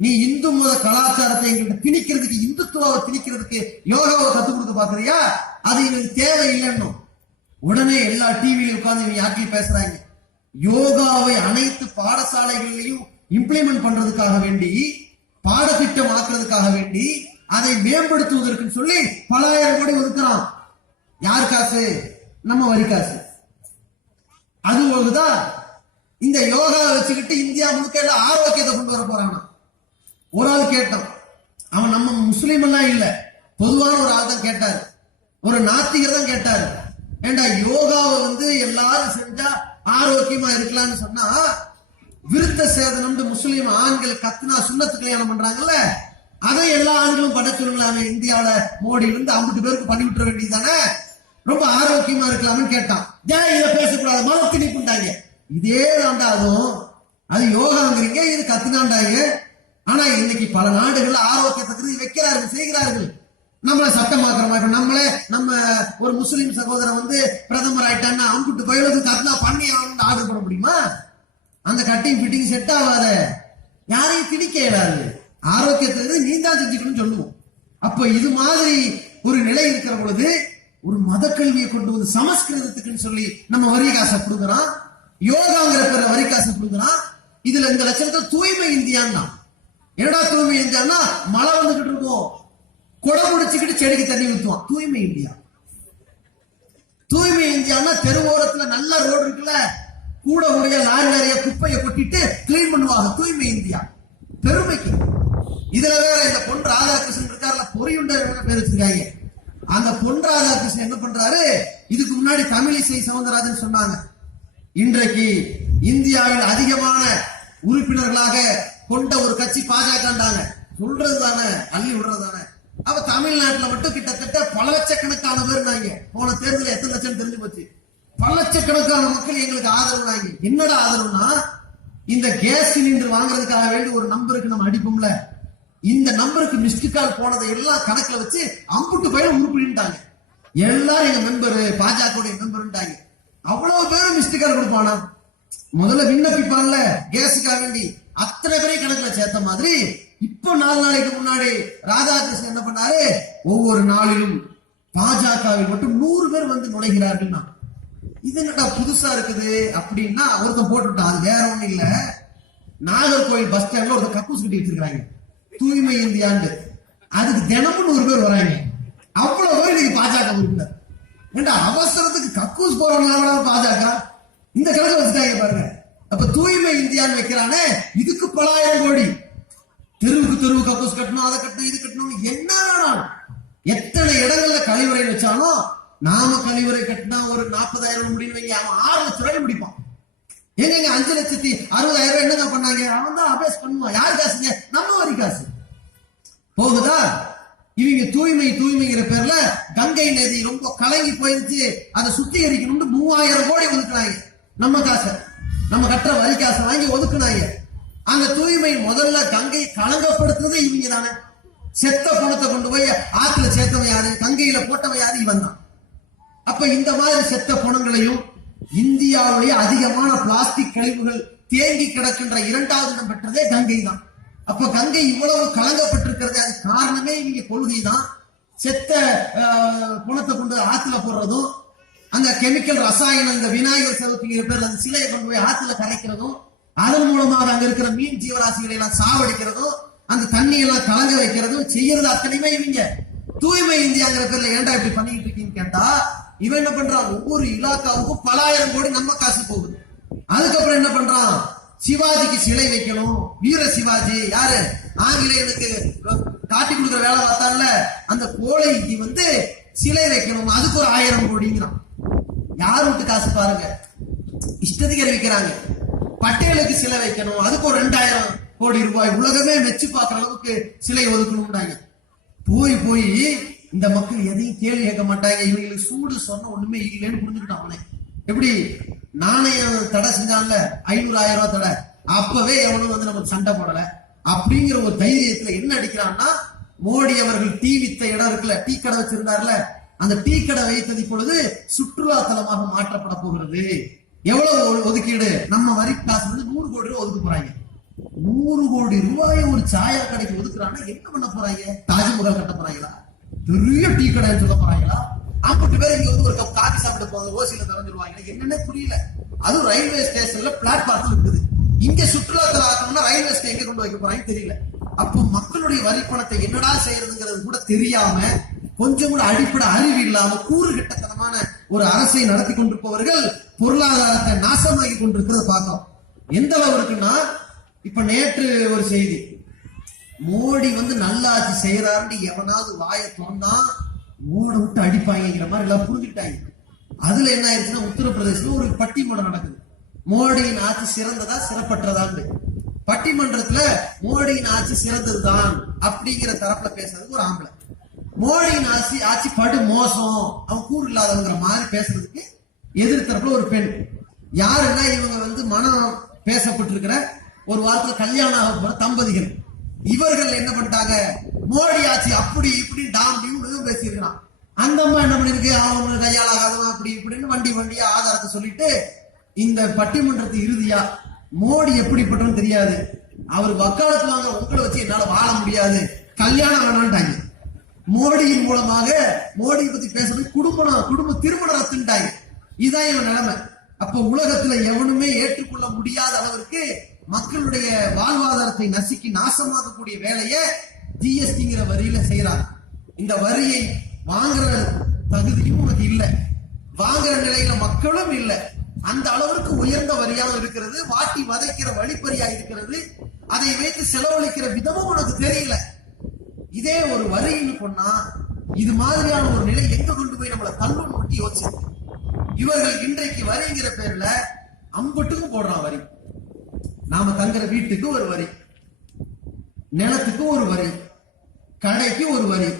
நீ இந்து மத கலாச்சாரத்தை எங்களுக்கு திணிக்கிறதுக்கு, இந்துத்துவாவை திணிக்கிறதுக்கு யோகாவை கத்துக் கொடுக்க பாக்குறியா? அது எங்களுக்கு தேவை இல்லைன்னு உடனே எல்லா டிவியிலும் உட்கார்ந்து இவங்க யாக்கி பேசுறாங்க. யோகாவை அனைத்து பாடசாலைகளிலையும் இம்ப்ளிமெண்ட் பண்றதுக்காக வேண்டி, பாடத்திட்டம் ஆக்குறதுக்காக வேண்டி, அதை மேம்படுத்துவதற்கு சொல்லி பல ஆயிரம் கோடி ஒதுக்குறான். யார் காசு? நம்ம வரி காசு. அது போகுதான் இந்த யோகாவை வச்சுக்கிட்டு இந்தியா முழுக்க எல்லாம் ஆரோக்கியத்தை கொண்டு வர போறாங்க. ஒரு ஆள் கேட்டான், அவன் நம்ம முஸ்லீம் எல்லாம் இல்ல, பொதுவான ஒரு ஆள் தான் கேட்டாரு, ஒரு நாத்திகர் தான் கேட்டாரு, ஏண்டா யோகாவை எல்லாரும் செஞ்சா ஆரோக்கியமா இருக்கலாம்னு சொன்னா, விருத்த சேதனம் முஸ்லீம் ஆண்கள் கத்துனா சுண்ணத்து கல்யாணம் பண்றாங்கல்ல, அதை எல்லா ஆண்களும் பண்ண சொல்லுங்களாமே, இந்தியாவில மோடி 50 பேருக்கு பண்ணி விட்டுற வேண்டியதானே, ரொம்ப ஆரோக்கியமா இருக்கலாம்னு கேட்டான். இதை பேசக்கூடாது, மத திணிப்புண்டாங்க. இதே தாண்டாகும், அது யோகாங்கிறீங்க, இது கத்துனாண்டாங்க. ஆனா இன்னைக்கு பல நாடுகள் ஆரோக்கியத்துக்கு வைக்கிறார்கள், செய்கிறார்கள். நம்மள சட்டமாக்குற நம்ம ஒரு முஸ்லீம் சகோதரன் பிரதமர் ஆயிட்டான்னா 50 பயிலுக்கு கத்துனா பண்ணி ஆகணும்னு ஆர்டர் பண்ண முடியுமா? அந்த கட்டிங் ஃபிட்டிங் செட் ஆகாத, யாரையும் திணிக்க இயலாது. ஆரோக்கியத்துக்கு நீ தான் செஞ்சுக்கணும்னு சொல்லுவோம். அப்ப இது மாதிரி ஒரு நிலை இருக்கிற பொழுது ஒரு மத கல்வியை கொண்டு வந்து சமஸ்கிருதத்துக்குன்னு சொல்லி நம்ம வரி காசை கொடுக்குறான், யோகாங்கிற பேர்ல வரி காசை கொடுக்குறான். இதுல இந்த லட்சணத்துல தூய்மை இந்தியான்னா என்னடா தூய்மை இந்தியான்னா, மழை வந்துகிட்டு இருக்கும், குடம் முடிச்சுக்கிட்டு செடிக்கு தண்ணி ஊத்துவான், தூய்மை இந்தியா. தூய்மை இந்தியான்னா தெருவோரத்துல நல்ல ரோடு இருக்குல்ல, கூட உடைய லாரி நிறைய குப்பையை கொட்டிட்டு கிளீன் பண்ணுவாங்க, தூய்மை இந்தியா. பெருமைக்கு. இதுல வேற இந்த பொன் ராதாகிருஷ்ணன் இருக்காருல, பொறியுண்டை பேர் வச்சிருக்காங்க. அந்த பொன் ராதாகிருஷ்ணன் என்ன பண்றாரு, இதுக்கு முன்னாடி தமிழிசை சவுந்தரராஜன் சொன்னாங்க, இன்றைக்கு இந்தியாவில் அதிகமான உறுப்பினர்களாக கொண்ட ஒரு கட்சி பாஜகண்டாங்க. சொல்றது தானே, அள்ளி விடுறது தானே. அப்ப தமிழ்நாட்டுல மட்டும் கிட்டத்தட்ட பல லட்சக்கணக்கான பேர் நாங்க போன தேர்தல் எத்தனை லட்சம் தெரிஞ்சு போச்சு. பல லட்சக்கணக்கான மக்கள் எங்களுக்கு ஆதரவு நாங்க. என்னடா ஆதரவுனா, இந்த கேஸ் சிலிண்டர் வாங்குறதுக்காக வேண்டி ஒரு நம்பருக்கு நம்ம அடிப்போம்ல, இந்த நம்பருக்கு மிஸ்டு கால் போனதை எல்லாம் கணக்குல வச்சு அம்புட்டு பயிர உருப்பிட்டாங்க. எல்லாரும் எங்க மெம்பரு, பாஜக மெம்பர்ட்டாங்க. அவ்வளவு பேரும் மிஸ்டு கால் கொடுப்பானா, முதல்ல விண்ணப்பிப்பான்ல கேஸுக்காக வேண்டி, அத்தனை பேரையும் கணக்குல சேர்த்த மாதிரி இப்போ 4 நாளைக்கு முன்னாடி ராதாகிருஷ்ணன் என்ன பண்ணாரு, ஒவ்வொரு நாளிலும் பாஜகவில் மட்டும் 100 பேர் வந்து நுழைகிறார்கள். இது என்னடா புதுசா இருக்குது அப்படின்னா ஒருத்தன் போட்டுட்டான். அது வேற ஒண்ணும் இல்ல, நாகர்கோவில் பஸ் ஸ்டாண்ட்ல ஒரு கக்கூஸ் கட்டி வச்சிருக்காங்க, தூய்மை இந்தியாண்டு. அதுக்கு தினமும் 100 பேர் வராங்க. அவ்வளவு பேர் இன்னைக்கு பாஜக உறுப்பினர். ஏண்டா அவசரத்துக்கு கக்கூஸ் போறவங்க பாஜக இந்த கணக்கு வச்சுட்டாங்க பாருங்க. அப்ப தூய்மை இந்தியான்னு வைக்கிறானே, இதுக்கு பல ஆயிரம் கோடி. தெருவுக்கு தெருவு கக்கூஸ் கட்டணும், அதை கட்டணும், இது கட்டணும், என்ன எத்தனை இடங்கள்ல கழிவறை வச்சாலும், நாம கழிவறை கட்டினா ஒரு 40,000 முடியும் வைங்க, அவன் 6 லட்சம் ரூபாய் முடிப்பான். எங்க 5,60,000 என்னங்க பண்ணாங்க, அவன் தான் அபேஸ் பண்ணுவான். யாரு காசுங்க, நம்ம வரி காசு போகுதா. இவங்க தூய்மைங்கிற பேர்ல கங்கை நதி ரொம்ப கலங்கி போயிருச்சு, அதை சுத்திகரிக்கணும்னு 3000 கோடி ஒதுக்குனாங்க. நம்ம காசை, நம்ம கட்டுற வரி காசை வாங்கி ஒதுக்குனாங்க. அந்த தூய்மை முதல்ல கங்கை கலங்கப்படுத்துறது இவங்க தானே. செத்த பணத்தை கொண்டு போய் ஆத்துல சேர்த்தவன் யாரு, கங்கையில போட்டவன் யாரு, இவன் தான். அப்ப இந்த மாதிரி செத்த பணங்களையும், இந்தியாவுடைய அதிகமான பிளாஸ்டிக் கழிவுகள் தேங்கி கிடக்கின்ற 2வது இடம் பெற்றதே கங்கை தான். அப்ப கங்கை இவ்வளவு கலங்கப்பட்டிருக்கிறது, அது காரணமே இவங்க கொள்கை தான். செத்த பணத்தை கொண்டு ஆத்துல போடுறதும், அந்த கெமிக்கல் ரசாயனம், இந்த விநாயகர் சதுர்த்திங்கிற பேர் அந்த சிலையை கொண்டு போய் ஆத்துல கரைக்கிறதும், அதன் மூலமாக அங்க இருக்கிற மீன் ஜீவராசிகளை எல்லாம் சாவடிக்கிறதும், அந்த தண்ணி எல்லாம் கலங்க வைக்கிறதும் செய்யறது அத்தனையுமே இவங்க. தூய்மை இந்தியாங்கிற பேர்ல ஏன்டா இப்படி பண்ணிட்டு இருக்கீங்கன்னு கேட்டா, இவன் என்ன பண்றான், ஒவ்வொரு இலாக்காவுக்கும் பல ஆயிரம் கோடி நம்ம காசு போகுது. அதுக்கப்புறம் என்ன பண்றான், சிவாஜிக்கு சிலை வைக்கணும், வீர சிவாஜி யாரு, ஆங்கிலேயனுக்கு காட்டி கொடுக்குற வேலை பார்த்தால, அந்த கோழைக்கு வந்து சிலை வைக்கணும், அதுக்கு ஒரு 1000 கோடிங்கிறான். யார் விட்டு காசு பாருங்க, இஷ்டத்துக்கு அறிவிக்கிறாங்க. பட்டேலுக்கு சிலை வைக்கணும், அதுக்கு ஒரு 2000 கோடி ரூபாய், உலகமே மெச்சு பார்க்கிற அளவுக்கு சிலை ஒதுக்கணும்னாங்க. போய் இந்த மக்கள் எதையும் கேள்வி கேட்க மாட்டாங்க. இவங்களுக்கு சூடு சொன்ன ஒண்ணுமே இல்லைன்னு புரிஞ்சுக்கிட்டான் அவனே. எப்படி நாணயம் தடை செஞ்சான்ல, 500,000 ரூபாய் தடை, அப்பவே எவனும் வந்து நமக்கு சண்டை போடல அப்படிங்கிற ஒரு தைரியத்துல என்ன அடிக்கிறான்னா, மோடி அவர்கள் டீ வித்த இடம் இருக்குல்ல, டீ கடை வச்சிருந்தார்ல, அந்த டீ கடை வைத்தது இப்பொழுது சுற்றுலா தலமாக மாற்றப்பட போகிறது. எவ்வளவு ஒதுக்கீடு, நம்ம வரி காசு வந்து 100 கோடி ரூபாய் ஒதுக்க போறாங்க. 100 கோடி ரூபாய் ஒரு சாயா கடைக்கு ஒதுக்குறாங்க. என்ன பண்ண போறாங்க, தாஜ்மஹால் கட்ட போறாங்களா, பெரிய டீ கடை சொல்ல போறாங்களா, 50 பேர் இங்க வந்து ஒரு கப் காஃபி சாப்பிட்டு போவாங்க, ஓசியில திறந்துருவாங்க, என்னன்னே புரியல. அதுவும் ரயில்வே ஸ்டேஷன்ல பிளாட்பார்ம்ல இருக்குது. இங்க சுற்றுலாத்தல ஆக்கணும்னா ரயில்வே ஸ்டேஷன் எங்க கொண்டு வைக்க போறாங்க தெரியல. அப்போ மக்களுடைய வரி பணத்தை என்னடா செய்யறதுங்கிறது கூட தெரியாம, கொஞ்சம் கூட அடிப்படை அறிவு இல்லாம கூறு கட்டத்தனமான ஒரு அரசை நடத்தி கொண்டிருப்பவர்கள் பொருளாதாரத்தை நாசமாகி கொண்டிருக்கிறத பார்க்கலாம். எந்த அளவு இருக்குன்னா, இப்ப நேற்று ஒரு செய்தி, மோடி வந்து நல்லாட்சி செய்யறாருன்னு எவனாவது வாயை திறந்தா மோட விட்டு அடிப்பாங்கிற மாதிரி எல்லாம் புரிஞ்சுக்கிட்டாங்க. அதுல என்ன ஆயிடுச்சுன்னா, உத்தரப்பிரதேசத்துல ஒரு பட்டிமன்றம் நடக்குது, மோடியின் ஆட்சி சிறந்ததா சிறப்பற்றதான்னு. பட்டிமன்றத்துல மோடியின் ஆட்சி சிறந்ததுதான் அப்படிங்கிற தரப்புல பேசுறதுக்கு ஒரு ஆம்பளை, மோடியின் ஆட்சி படு மோசம், அவன் கூறு இல்லாதவங்கிற மாதிரி பேசுறதுக்கு எதிர்த்தரப்புல ஒரு பெண். யாருன்னா, இவங்க வந்து மனம் பேசப்பட்டிருக்கிற ஒரு வாரத்துல கல்யாணம் ஆக போற தம்பதிகள். இவர்கள் என்ன பண்ணிட்டாங்க, மோடி ஆட்சி அப்படி இப்படி டாம் டியூ பேசியிருக்கிறான். அந்த அம்மா என்ன பண்ணிருக்கு, அவங்க கையால் ஆகாதவன் அப்படி இப்படின்னு வண்டியா ஆதாரத்தை சொல்லிட்டு, இந்த பட்டிமன்றத்து இறுதியா மோடி எப்படிப்பட்டவன்னு தெரியாது, அவர் வக்காலத்து வாங்க உங்களை வச்சு என்னால வாழ முடியாது, கல்யாணம் வேணான்ட்டாங்க. மோடியின் மூலமாக மோடியை பத்தி பேசுறது குடும்ப திருமண ரத்துட்டாங்க. இதுதான் இவன் நிலைமை. அப்ப உலகத்துல எவனுமே ஏற்றுக்கொள்ள முடியாத அளவிற்கு மக்களுடைய வாழ்வாதாரத்தை நசுக்கி நாசமாக்கக்கூடிய வேலையை ஜிஎஸ்டிங்கிற வரியில செய்யறாங்க. இந்த வரியை வாங்குற தகுதியும் உனக்கு இல்ல, வாங்குற நிலையில மக்களும் இல்ல. அந்த அளவிற்கு உயர்ந்த வரியாக இருக்கிறது, வாட்டி வதைக்கிற வழிப்பறியா இருக்கிறது, அதை வைத்து செலவழிக்கிற விதமும் உனக்கு தெரியல. இதே ஒரு வரின்னு சொன்னா இது மாதிரியான ஒரு நிலை எங்க கொண்டு போய் நம்மளை தள்ளும் மட்டும் யோசிச்சு. இவர்கள் இன்றைக்கு வரிங்கிற பேர்ல அம்பட்டுக்கும் போடுறான் வரி. நாம தங்குற வீட்டுக்கு ஒரு வரி, நிலத்துக்கு ஒரு வரி, கடைக்கு ஒரு வரி,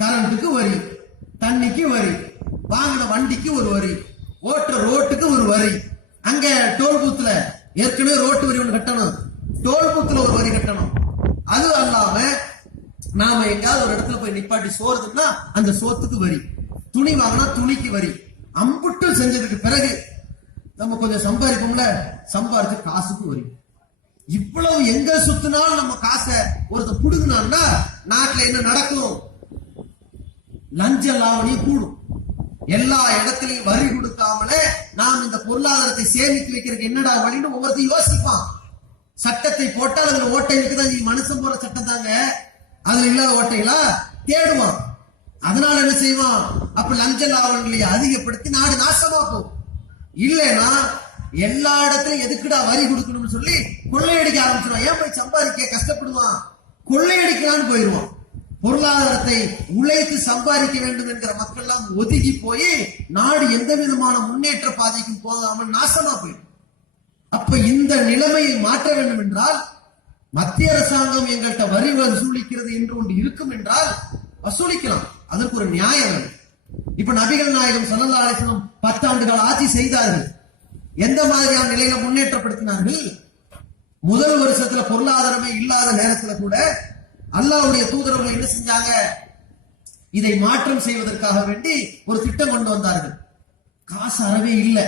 கரண்ட்டுக்கு வரி, தண்ணிக்கு வரி, வாங்கின வண்டிக்கு ஒரு வரி, ஓட்டுற ரோட்டுக்கு ஒரு வரி, அங்க டோல் பூத்துல ஏற்கனவே ரோட்டு வரி ஒன்று கட்டணும், டோல் பூத்துல ஒரு வரி கட்டணும். அது அல்லாம நாம எங்காவது ஒரு இடத்துல போய் நிப்பாட்டி சோறுதுன்னா அந்த சோத்துக்கு வரி, துணி வாங்கினா துணிக்கு வரி. அம்புட்டு செஞ்சதுக்கு பிறகு நம்ம கொஞ்சம் சம்பாதிப்போம்ல, சம்பாதிச்சு காசுக்கு வரி. இவ்வளவு எங்க சுத்தினாலும் நம்ம காசை ஒருத்தர் புடுங்கினான்னா நாட்டுல என்ன நடக்கும்? லஞ்ச லாவணி கூடும். எல்லா இடத்திலையும் வரி கொடுக்காமலே நாம் இந்த பொருளாதாரத்தை சேமித்து வைக்கிறதுக்கு என்னடா வழின்னு ஒவ்வொருத்தையும் யோசிப்பான். சட்டத்தை போட்டால் அதுல ஓட்டை இருக்குதான், நீ மனுஷன் போற சட்டம் தாங்க, அதுல இல்லாத ஓட்டைகளா தேடுவான். அதனால என்ன செய்வான்? அப்ப லஞ்ச லாவணிகளை அதிகப்படுத்தி நாடு நாசமா போகும். இல்லைன்னா எல்லா இடத்துலயும் எதுக்குடா வரி கொடுக்கணும்னு சொல்லி கொள்ளையடிக்க ஆரம்பிச்சிருவான். ஏன் போய் சம்பாதிக்க கஷ்டப்படுவான்? கொள்ளையடிக்கலான்னு போயிடுவான். பொருளாதாரத்தை உழைத்து சம்பாதிக்க வேண்டும் என்கிற மக்கள் எல்லாம் ஒதுங்கி போய் நாடு எந்த விதமான முன்னேற்ற பாதைக்கும் போகாமல் நாசமா போயிடும். அப்ப இந்த நிலைமையை மாற்ற வேண்டும் என்றால் மத்திய அரசாங்கம் எங்கள்கிட்ட வரி வசூலிக்கிறது என்று ஒன்று இருக்கும் என்றால் வசூலிக்கலாம், அதற்கு ஒரு நியாயம் வேணும். இப்ப நபிகள் நாயகம் ஸல்லல்லாஹு அலைஹி வஸல்லம் 10 ஆண்டுகள் ஆட்சி செய்தார்கள். எந்த மாதிரியான நிலையில முன்னேற்றப்படுத்தினார்கள்? முதல் வருஷத்துல பொருளாதாரமே இல்லாத நேரத்துல கூட அல்லாஹ்வுடைய தூதரவர்கள் என்ன செஞ்சாங்க? இதை மாற்றம் செய்வதற்காக வேண்டி ஒரு திட்டம் கொண்டு வந்தார்கள். காசு அறவே இல்லை,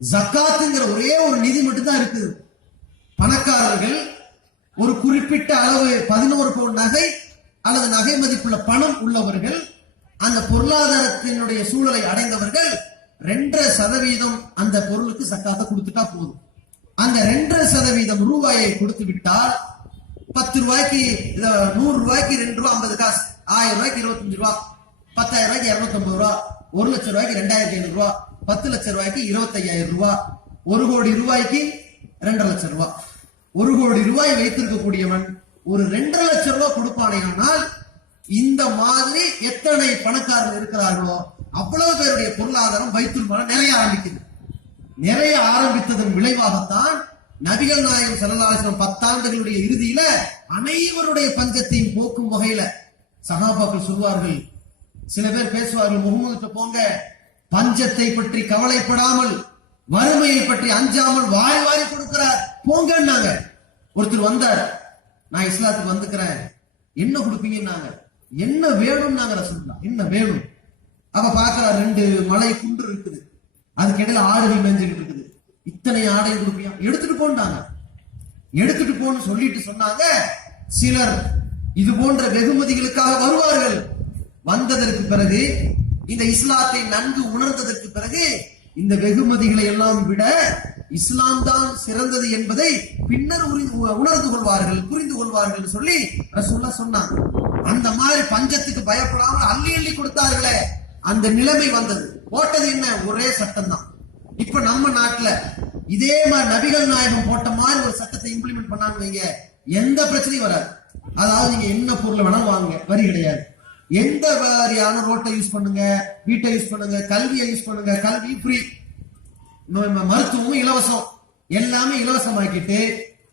ஜக்காத்துங்கிற ஒரே ஒரு நிதி மட்டும் தான் இருக்குது. பணக்காரர்கள் ஒரு குறிப்பிட்ட அளவு 11 பவுன் நகை அல்லது நகை மதிப்புள்ள பணம் உள்ளவர்கள், அந்த பொருளாதாரத்தினுடைய சூழலை அடைந்தவர்கள் 2.5% அந்த பொருளுக்கு சக்காத்தை கொடுத்துட்டா போதும். அந்த 2.5% ரூபாயை கொடுத்து விட்டால் 10 ரூபாய்க்கு 100 ரூபாய்க்கு 2 ரூபாய் 50 காசு, 1000 ரூபாய்க்கு 25 ரூபாய், 10,000 ரூபாய்க்கு 250 ரூபாய், 1 லட்சம் ரூபாய்க்கு 2500 ரூபாய், 10 லட்சம் ரூபாய்க்கு 25,000 ரூபாய், 1 கோடி ரூபாய்க்கு 2 லட்சம் ரூபாய். 1 கோடி ரூபாய் வைத்திருக்கக்கூடியவன் ஒரு 2 லட்சம் ரூபாய் கொடுப்பானேயானால் இந்த மாதிரி எத்தனை பணக்காரர்கள் இருக்கிறார்களோ அவ்வளவு பேருடைய பொருளாதாரம் பைத்துல் மால் நிறைய ஆரம்பிக்குது. நிறைய ஆரம்பித்ததன் விளைவாகத்தான் நபிகள் நாயகம் ஸல்லல்லாஹு அலைஹி வஸல்லம் 10 ஆண்டுகளுடைய இறுதியில அனைவருடைய பஞ்சத்தையும் போக்கும் வகையில சஹாபாக்கள் சொல்வார்கள். சில பேர் பேசுவார்கள், முகமது போங்க, பஞ்சத்தை பற்றி கவலைப்படாமல் வறுமையை பற்றி அஞ்சாமல் வாரி வாரி கொடுக்கிறார் போங்கன்னாங்க. ஒருத்தர் வந்தார், நான் இஸ்லாத்துக்கு வந்துக்கிறேன், என்ன கொடுப்பீங்கன்னாங்க. என்ன வேணும்னாங்க ரசூலுல்லாஹ், என்ன வேணும்? அவ பாக்குறார், 2 மலை குன்று இருக்குது, அதுக்கு இடையில ஆடுகள் மேஞ்சிட்டு இருக்குது, இத்தனை ஆடை கொடுப்பியா? எடுத்துட்டு போனாங்க. எடுத்துட்டு போன்னு சொல்லிட்டு சொன்னாங்க, சிலர் இது போன்ற வெகுமதிகளுக்காக வருவார்கள். வந்ததற்கு பிறகு இந்த இஸ்லாத்தை நன்கு உணர்ந்ததற்கு பிறகு இந்த வெகுமதிகளை எல்லாம் விட இஸ்லாம் தான் சிறந்தது என்பதை பின்னர் உணர்ந்து கொள்வார்கள், புரிந்து கொள்வார்கள் சொல்லி ரசூலுல்லாஹ் சொன்னாங்க. அந்த மாதிரி பஞ்சத்துக்கு பயப்படாமல் அள்ளி அள்ளி கொடுத்தார்களே, அந்த நிலைமை வந்தது. போட்டது என்ன? ஒரே சட்டம் தான். இப்ப நம்ம நாட்டுல இதே மாதிரி நபிகள் நாயகம் போட்ட மாதிரி ஒரு சட்டத்தை இம்ப்ளிமெண்ட் பண்ணாங்க வைங்க, எந்த பிரச்சனையும் வராது. அதாவது நீங்க என்ன பொருளை வேணாலும் வாங்குங்க, வரி கிடையாது. எந்த மாதிரியான ரோட்டை யூஸ் பண்ணுங்க, வீட்டை யூஸ் பண்ணுங்க, கல்வியை யூஸ் பண்ணுங்க, கல்வி ஃப்ரீ, மருத்துவமும் இலவசம், எல்லாமே இலவசமாக்கிட்டு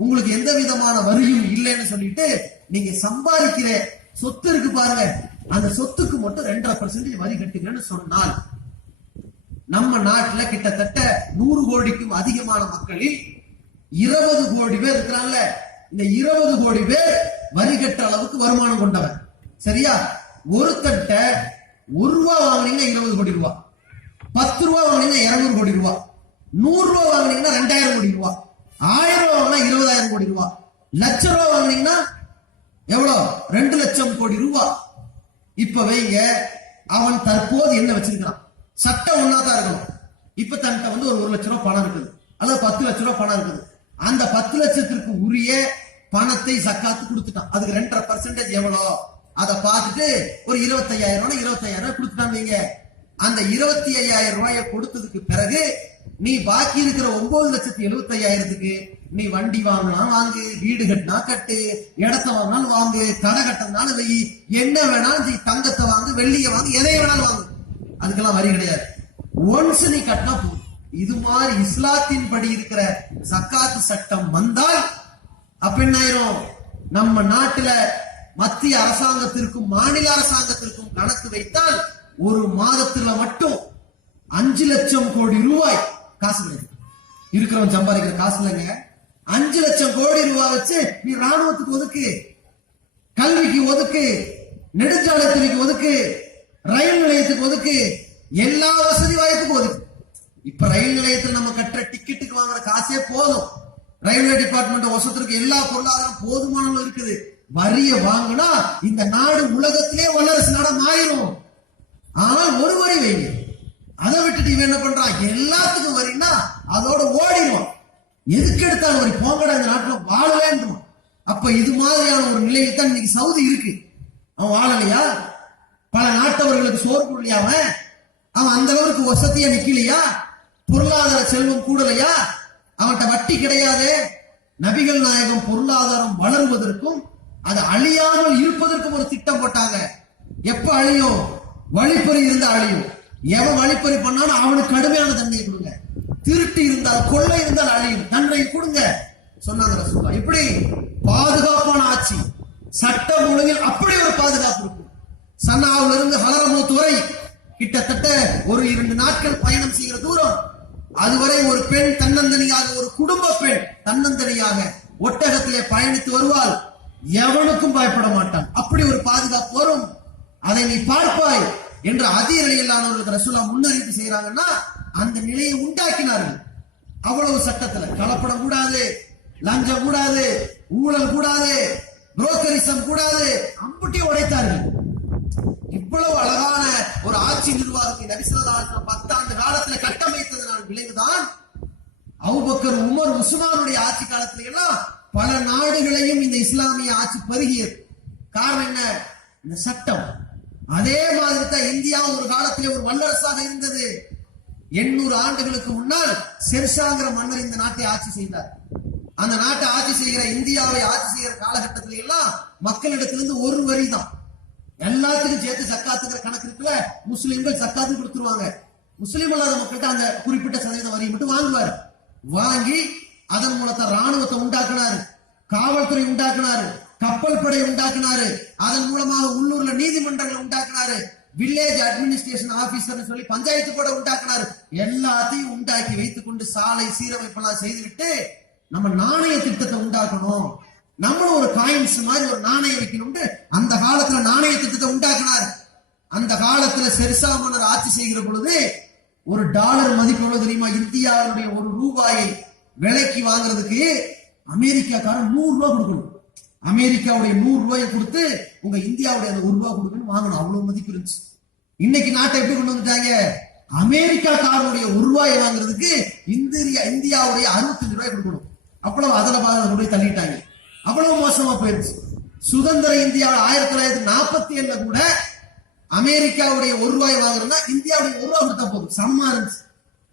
உங்களுக்கு எந்த விதமான வரியும் இல்லைன்னு சொல்லிட்டு நீங்க சம்பாதிக்கிற சொத்து இருக்கு பாருங்க, அந்த சொத்துக்கு மட்டும் 2.5% வரி கட்டுங்கன்னு சொன்னால் நம்ம நாட்டுல கிட்டத்தட்ட 100 கோடிக்கும் அதிகமான மக்களில் 20 கோடி பேர் இருக்கிறாங்க. இந்த 20 கோடி பேர் வரி கட்டுற அளவுக்கு வருமானம் கொண்டவர். சரியா? ஒருத்தட்ட 1 ரூபாய் வாங்கினீங்கன்னா 20 கோடி ரூபாய், 10 ரூபாய் வாங்கினீங்கன்னா 200 கோடி ரூபாய், 100 ரூபாய் வாங்கினீங்கன்னா 2000 கோடி ரூபாய், 1000 ரூபாய் வாங்கினா 20,000 கோடி ரூபாய், லட்சம் ரூபாய் வாங்கினீங்கன்னா எவ்வளவு? 2 லட்சம் கோடி ரூபாய். இப்ப வைங்க, அவன் தற்போது என்ன வச்சிருக்கான்? சட்டம் ஒன்னாதான் இருக்கணும். இப்ப தன்கிட்ட வந்து ஒரு 1 லட்சம் ரூபாய் பணம் இருக்குது, அல்லது 10 லட்சம் ரூபாய் பணம் இருக்குது. அந்த 10 லட்சத்திற்கு உரிய பணத்தை சக்காத்து கொடுத்துட்டான். அதுக்கு 2.5% எவ்வளோ அதை பார்த்துட்டு ஒரு 25,000 ரூபாய் கொடுத்துட்டாங்க. அந்த 25,000 ரூபாயை கொடுத்ததுக்கு பிறகு நீ பாக்கி இருக்கிற 9,75,000க்கு நீ வண்டி வாங்கினா வாங்கு, வீடு கட்டினா கட்டு, இடத்த வாங்கினாலும் வாங்கு, கடை கட்டினாலும் வை, என்ன வேணாலும் நீ தங்கத்தை வாங்கு, வெள்ளியை வாங்கு, எதை வேணாலும் வாங்கு, அதுக்கெல்லாம் வரி கிடையாது. ஒன்ஸ் நீ கட்டினா போதும். இது மாதிரி இஸ்லாத்தின் படி இருக்கிற ஜக்காத் சட்டம் வந்தால் அப்ப என்ன ஆயிரும்? நம்ம நாட்டுல மத்திய அரசாங்கத்திற்கும் மாநில அரசாங்கத்திற்கும் கணக்கு வைத்தால் ஒரு மாதத்துல மட்டும் 5 லட்சம் கோடி ரூபாய் காசு கிடைக்கும். இருக்கிறவன் சம்பாதிக்கிற காசு இல்லைங்க. 5 லட்சம் கோடி ரூபாய் வச்சு நீ ராணுவத்துக்கு ஒதுக்கு, கல்விக்கு ஒதுக்கு, நெடுஞ்சாலைத்துறைக்கு ஒதுக்கு, ரயில் நிலையத்துக்கு ஒதுக்கு, எல்லா வசதி வாய்ப்புக்கும் ஒதுக்கு. இப்ப ரயில் நிலையத்தில் நம்ம கட்டுற டிக்கெட்டுக்கு வாங்குற காசே போதும். ரயில்வே டிபார்ட்மெண்ட் வசத்திற்கு எல்லா பொருளாதாரம் போதுமான இருக்குது. வரிய வாங்கினா இந்த நாடு உலகத்திலே வல்லரசு நாடா மாறிடும். ஆனால் ஒரு வரி வைங்க, அதை விட்டுட்டு இவன் என்ன பண்றான்? எல்லாத்துக்கும் வரின்னா அதோட ஓடிடுவான். எதுக்கு எடுத்தாலும் வரி, போங்கடா இந்த நாட்டுல வாழ வேண்டும். அப்ப இது மாதிரியான ஒரு நிலையில் தான் இன்னைக்கு சவுதி இருக்கு. அவன் வாழலையா? பல நாட்டவர்களுக்கு சோறு போடலையா? அவன் அந்த அளவுக்கு வசதியா நிக்கலையா? பொருளாதார செல்வம் கூடலையா? அவன்கிட்ட வட்டி கிடையாது. நபிகள் நாயகம் பொருளாதாரம் வளருவதற்கும் அது அழியாமல் இருப்பதற்கும் ஒரு திட்டம் போட்டாங்க. எப்ப அழியும்? வழிப்பறி இருந்தா அழியும். எவன் வழிப்பறி பண்ணாலும் அவனுக்கு கடுமையான தண்டனை கொடுங்க. திருட்டு இருந்தால், கொள்ளை இருந்தால் அழியும், தண்டனை கொடுங்க சொன்னாங்க ரசூலுல்லாஹ். இப்படி பாதுகாப்பான ஆட்சி, சட்டம் ஒழுங்கில் அப்படி ஒரு பாதுகாப்பு இருக்கும். சன்னாவுல இருந்து ஹலரமௌத் வரை கிட்டத்தட்ட ஒரு 2 நாட்கள் பயணம் செய்கிற தூரம். அதுவரை ஒரு பெண் தன்னந்தனியாக, ஒரு குடும்ப பெண் தன்னந்தனியாக ஒட்டகத்திலே பயணித்து வருவாள். எவனுக்கும் பயப்பட மாட்டான். அப்படி ஒரு பாதுகாப்பு வரும். அதை நீ பார்ப்பாய் என்று அதிக நிலையிலானவர்களுக்கு ரசூலுல்லாஹ் முன்னறிவிப்பு செய்யறாங்கன்னா அந்த நிலையை உண்டாக்கினார்கள். அவ்வளவு சட்டத்துல கலப்படம் கூடாது, லஞ்சம் கூடாது, ஊழல் கூடாது, புரோக்கரிசம் கூடாது, அம்புட்டி உடைத்தார்கள். இவ்வளவு அழகான ஒரு ஆட்சி நிர்வாகத்தை நபி ஸல்லல்லாஹு அலைஹி வஸல்லம் 10 ஆண்டு காலத்துல கட்டமைத்ததனால் விளைவுதான் அபூபக்கர், உமர், உஸ்மானுடைய ஆட்சி காலத்துல எல்லாம் பல நாடுகளையும் இந்த இஸ்லாமிய ஆட்சி பருகியது. காரணம் என்ன? இந்த சட்டம். அதே மாதிரி தான் இந்தியா ஒரு காலத்திலே ஒரு வல்லரசாக இருந்தது. 800 ஆண்டுகளுக்கு முன்னால் ஷெர்ஷாங்கிற மன்னர் இந்த நாட்டை ஆட்சி செய்தார். அந்த நாட்டை ஆட்சி செய்கிற, இந்தியாவை ஆட்சி செய்கிற காலகட்டத்தில எல்லாம் மக்களிடத்திலிருந்து ஒரு வரி தான். எல்லாத்துக்கும் சேர்த்து சக்காத்துங்கிற கணக்கு இருக்குல்ல, முஸ்லிம்கள் சக்காத்து கொடுத்துருவாங்க. முஸ்லீம் அல்லாத மக்கள்கிட்ட அந்த குறிப்பிட்ட சதவீத வரி மட்டும் வாங்குவார். வாங்கி அதன் மூலத்தை ராணுவத்தை உண்டாக்குனாரு, காவல்துறை உண்டாக்குனாரு, கப்பல் படை உண்டாக்குனாரு, அதன் மூலமாக உள்ளூர்ல நீதிமன்றங்களை உண்டாக்குனாரு, வில்லேஜ் அட்மினிஸ்ட்ரேஷன் ஆபீசர் சொல்லி பஞ்சாயத்து கூட உண்டாக்குனாரு. எல்லாத்தையும் உண்டாக்கி வைத்துக் கொண்டு சாலை சீரமைப்பெல்லாம் செய்துவிட்டு நம்ம நாணய திட்டத்தை உண்டாக்கணும், நம்மளும் ஒரு காயின்ஸ் மாதிரி ஒரு நாணயம் வைக்கணும். அந்த காலத்துல நாணய திட்டத்தை உண்டாக்குனாரு. அந்த காலத்துல ஷெர்ஷா மன்னர் ஆட்சி செய்கிற பொழுது ஒரு டாலர் மதிப்பு எவ்வளவு தெரியுமா? இந்தியாவுடைய ஒரு ரூபாயை விலைக்கு வாங்குறதுக்கு அமெரிக்காக்காரன் 100 ரூபாய் கொடுக்கணும். அமெரிக்காவுடைய 100 ரூபாயை கொடுத்து உங்க இந்தியாவுடைய அந்த 1 ரூபாய் கொடுக்கணும் வாங்கணும். அவ்வளவு மதிப்பு இருந்துச்சு. இன்னைக்கு நாட்டை எப்படி கொண்டு வந்துட்டாங்க? அமெரிக்காக்காரனுடைய 1 ரூபாயை வாங்குறதுக்கு இந்தியாவுடைய 65 ரூபாய் கொடுக்கணும். அவ்வளவு அதில் கொண்டு போய் தள்ளிட்டாங்க. அவ்வளவு மோசமா போயிருச்சு. சுதந்திர இந்தியாவில் 1947 கூட அமெரிக்காவுடைய 1 ரூபாய் வாங்குறதுனா இந்தியாவுடைய 1 ரூபாய் கொடுத்தா போதும், சமமா இருந்துச்சு.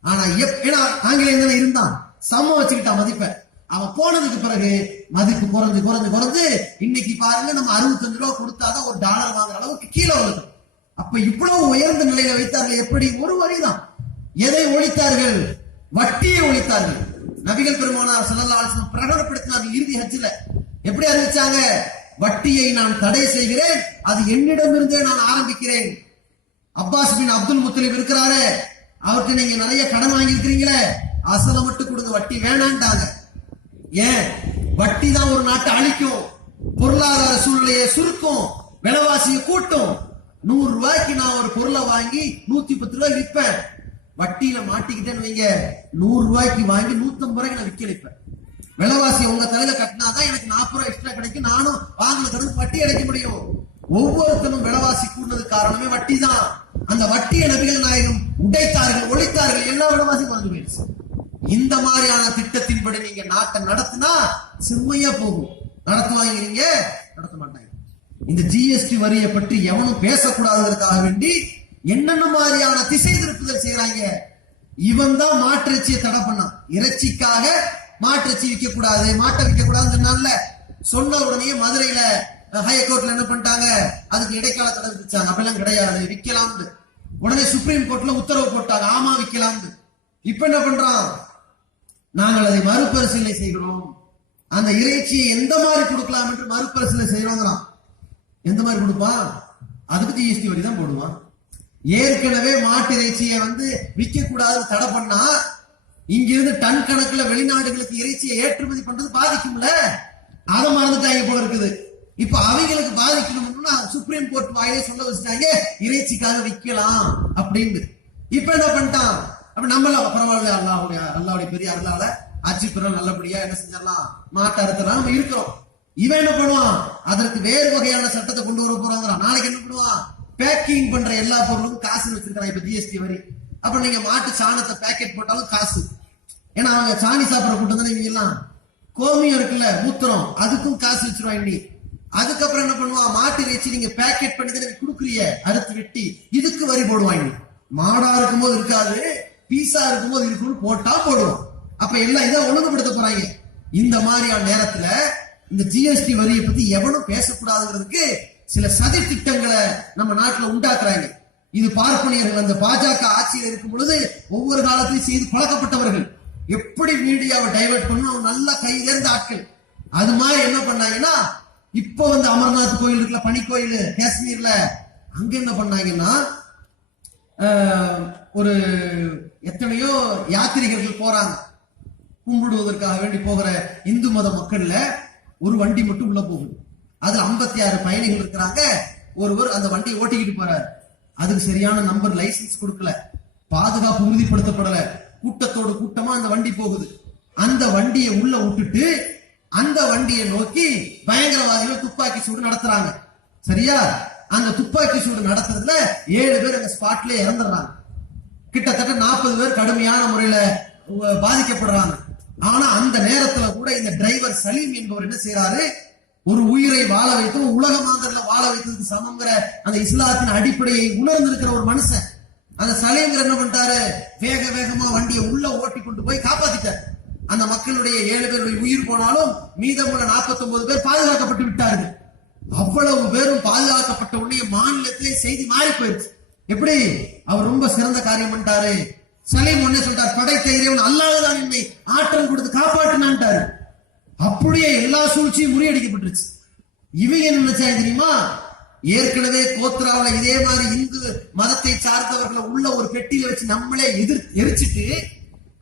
ஆனா ஏன்னா ஆங்கிலேயன் தானே இருந்தான், சம வச்சுக்கிட்டான் மதிப்பை. அவன் போனதுக்கு பிறகு மதிப்பு குறைஞ்சு குறைஞ்சு குறைஞ்சு இன்னைக்கு பாருங்க நம்ம 65 ரூபாய் கொடுத்தாதான் ஒரு டாலர் வாங்குற அளவுக்கு கீழே வருது. அப்ப இவ்வளவு உயர்ந்த நிலையில வைத்தார்கள். எப்படி? ஒரு வரிதான். எதை ஒழித்தார்கள்? வட்டியை ஒழித்தார்கள். நபிகள் பெருமானார் ஸல்லல்லாஹு அலைஹி வஸல்லம் பிரகடனப்படுத்தினார்கள் இறுதி ஹஜ்ஜில. எப்படி அறிவிச்சாங்க? வட்டியை நான் தடை செய்கிறேன், அது என்னிடமிருந்தே நான் ஆரம்பிக்கிறேன். அப்பாஸ் பின் அப்துல் முத்தலிப் இருக்கிறாரு, அவருக்கு நீங்க நிறைய கடன் வாங்கி இருக்கிறீங்களே, அசலை மட்டும் கொடுங்க, வட்டி வேணான்ட்டாங்க. ஏன்? வட்டி தான் ஒரு நாட்டை அழிக்கும், பொருளாதார சூழ்நிலையை சுருக்கும், விலைவாசியை கூட்டும். 100 ரூபாய்க்கு நான் ஒரு பொருளை வாங்கி 110 ரூபாய் விற்பேன். வட்டியில மாட்டிக்கிட்டேன்னு வைங்க, 100 ரூபாய்க்கு வாங்கி 150 ரூபாய்க்கு நான் விற்க வைப்பேன். விலைவாசி உங்க தலையில கட்டினாதான் எனக்கு 40 ரூபாய் எக்ஸ்ட்ரா கிடைக்கும், நானும் வாங்கின கடனுக்கு வட்டி அடைக்க முடியும். ஒவ்வொருத்தரும் விலைவாசி கூடுனதுக்கு காரணமே வட்டி தான். அந்த வட்டியை நபிகள் நாயகம் உடைத்தார்கள், ஒழித்தார்கள், எல்லா விலைவாசி குறைஞ்சு போயிடுச்சு. இந்த மாதிரியான திட்டத்தின்படி நீங்க நாட்டை நடத்தினா செம்மையா போகும். நடத்துவாங்க, நீங்க நடத்த மாட்டாங்க. இந்த ஜிஎஸ்டி வரியை பற்றி எவனும் பேசக்கூடாததற்காக வேண்டி என்னென்ன மாதிரியான திசை திருப்புதல் செய்யறாங்க. இவன் தான் மாட்டு இறைச்சியை தடை பண்ணான். இறைச்சிக்காக மாட்டு இறைச்சி விற்க கூடாது, மாட்டை விற்க கூடாதுன்னு சொன்ன உடனே மதுரையில ஹைகோர்ட்ல என்ன பண்ணிட்டாங்க, அதுக்கு இடைக்கால தடை விதிச்சாங்க. அப்படிலாம் கிடையாது, விற்கலாம்னு. உடனே சுப்ரீம் கோர்ட்ல உத்தரவு போட்டாங்க, ஆமா விற்கலாம்னு. இப்ப என்ன பண்றான், நாங்கள் அதை மறுபரிசீலனை செய்கிறோம், அந்த இறைச்சியை எந்த மாதிரி கொடுக்கலாம் என்று மறுபரிசீலனை செய்யறோங்கிறான். எந்த மாதிரி கொடுப்பான், அதுக்கு ஜிஎஸ்டி வரி தான் போடுவான். ஏற்கனவே மாட்டு இறைச்சியை விற்க கூடாது தடை பண்ணா இங்கிருந்து டன் கணக்குல வெளிநாடுகளுக்கு இறைச்சியை ஏற்றுமதி பண்றது பாதிக்கும்ல, அதை மறந்துட்டாங்க போல இருக்குது. இப்ப அவங்களுக்கு பாதிக்கணும்னா சுப்ரீம் கோர்ட் வாயிலே சொல்ல வச்சுட்டாங்க, இறைச்சிக்காக விற்கலாம் அப்படின்னு. இப்ப என்ன பண்ணிட்டான், அப்ப நம்மள பரவாயில்ல, அல்லாவுடைய பெரிய அருளால ஆட்சி பெற நல்லபடியா என்ன செஞ்சிடலாம், மாட்டை அறுத்தலாம் நம்ம இருக்கிறோம். இவன் என்ன பண்ணுவான், அதற்கு வேறு வகையான சட்டத்தை கொண்டு வர போறாங்கிறான். நாளைக்கு என்ன பண்ணுவான், பேக்கிங் பண்ற எல்லா பொருளுக்கும் காசு வச்சிருக்கான். இப்ப ஜிஎஸ்டி வரி. அப்ப நீங்க மாட்டு சாணத்தை பேக்கெட் போட்டாலும் காசு. ஏன்னா அவங்க சாணி சாப்பிடற கூட்டம் தானே இவங்க எல்லாம். கோமியம் இருக்குல்ல, மூத்திரம், அதுக்கும் காசு வச்சிருவாங்க. அதுக்கப்புறம் என்ன பண்ணுவான், மாட்டு இறைச்சி நீங்க பேக்கெட் பண்ணி தானே கொடுக்குறீங்க, அறுத்து வெட்டி, இதுக்கு வரி போடுவாங்க. மாடா இருக்கும் போது இருக்காது, பீஸா இருக்கும் போது இருக்குன்னு போட்டா போடுவோம். அப்ப எல்லாம் இதை ஒழுங்குபடுத்த போறாங்க. இந்த மாதிரியான நேரத்துல இந்த ஜிஎஸ்டி வரியை பத்தி எவனும் பேசக்கூடாதுங்கிறதுக்கு சில சதி திட்டங்களை நம்ம நாட்டுல உண்டாக்குறாங்க. இது பார்ப்பனியர்கள் அந்த பாஜக ஆட்சியில் இருக்கும் பொழுது ஒவ்வொரு காலத்திலும் செய்து பழக்கப்பட்டவர்கள். எப்படி மீடியாவை டைவர்ட் பண்ணணும் நல்லா கையிலேர்ந்த ஆட்கள். அது மாதிரி என்ன பண்ணாங்கன்னா, இப்ப அமர்நாத் கோயில் இருக்குல்ல, பனி கோயில் காஷ்மீர்ல, அங்க என்ன பண்ணாங்கன்னா, ஒரு எத்தனையோ யாத்திரிகர்கள் போறாங்க, கும்பிடுவதற்காக வேண்டி போகிற இந்து மத மக்கள்ல ஒரு வண்டி மட்டும் உள்ள போகுது. அதுல 56 பயணிகள் இருக்கிறாங்க. ஒருவர் அந்த வண்டியை ஓட்டிக்கிட்டு போறாரு. அதுக்கு சரியான நம்பர் லைசன்ஸ் கொடுக்கல, பாதுகாப்பு உறுதிப்படுத்தப்படல, கூட்டத்தோடு கூட்டமா அந்த வண்டி போகுது. அந்த வண்டியை உள்ள விட்டுட்டு அந்த வண்டியை நோக்கி பயங்கரவாதிகள் துப்பாக்கி சூடு நடத்துறாங்க. சரியா, அந்த துப்பாக்கி சூடு நடத்துறதுல 7 பேர் அந்த ஸ்பாட்ல இறந்துடுறாங்க. கிட்டத்தட்ட 40 பேர் கடுமையான முறையில பாதிக்கப்படுறாங்க. ஆனா அந்த நேரத்துல கூட இந்த டிரைவர் சலீம் என்பவர் என்ன செய்யறாரு, ஒரு உயிரை வாழ வைத்து உலக மாந்தர்ல வாழ வைத்ததுக்கு சமங்கிற அந்த இஸ்லாத்தின் அடிப்படையை உணர்ந்திருக்கிற ஒரு மனுஷன். அந்த சலீம் என்ன பண்ணிட்டாரு, வேக வேகமா வண்டியை உள்ள ஓட்டி கொண்டு போய் காப்பாத்திட்டார். அந்த மக்களுடைய 7 பேருடைய உயிர் போனாலும் மீதமுள்ள 49 பேர் பாதுகாக்கப்பட்டு விட்டார்கள். அவ்வளவு பேரும் பாதுகாக்கப்பட்ட உடனே மாநிலத்திலே செய்தி மாறி போயிடுச்சு. எப்படி, அவர் ரொம்ப சிறந்த காரியம் பண்ணிட்டாரு. சலீம் ஒன்னே சொல்லிட்டார், படைத்த இறைவன் அல்லாஹ்தான் என்னை ஆற்றல் கொடுத்து காப்பாற்றினான்ட்டாரு. அப்படியே எல்லா சூழ்ச்சியும் முறியடிக்கப்பட்டுருச்சு. இவங்க என்ன நினைச்சாங்க தெரியுமா, ஏற்கனவே கோத்ராவில இதே மாதிரி இந்து மதத்தை சார்ந்தவர்களை உள்ள ஒரு பெட்டியில வச்சு நம்மளே எரிச்சிட்டு,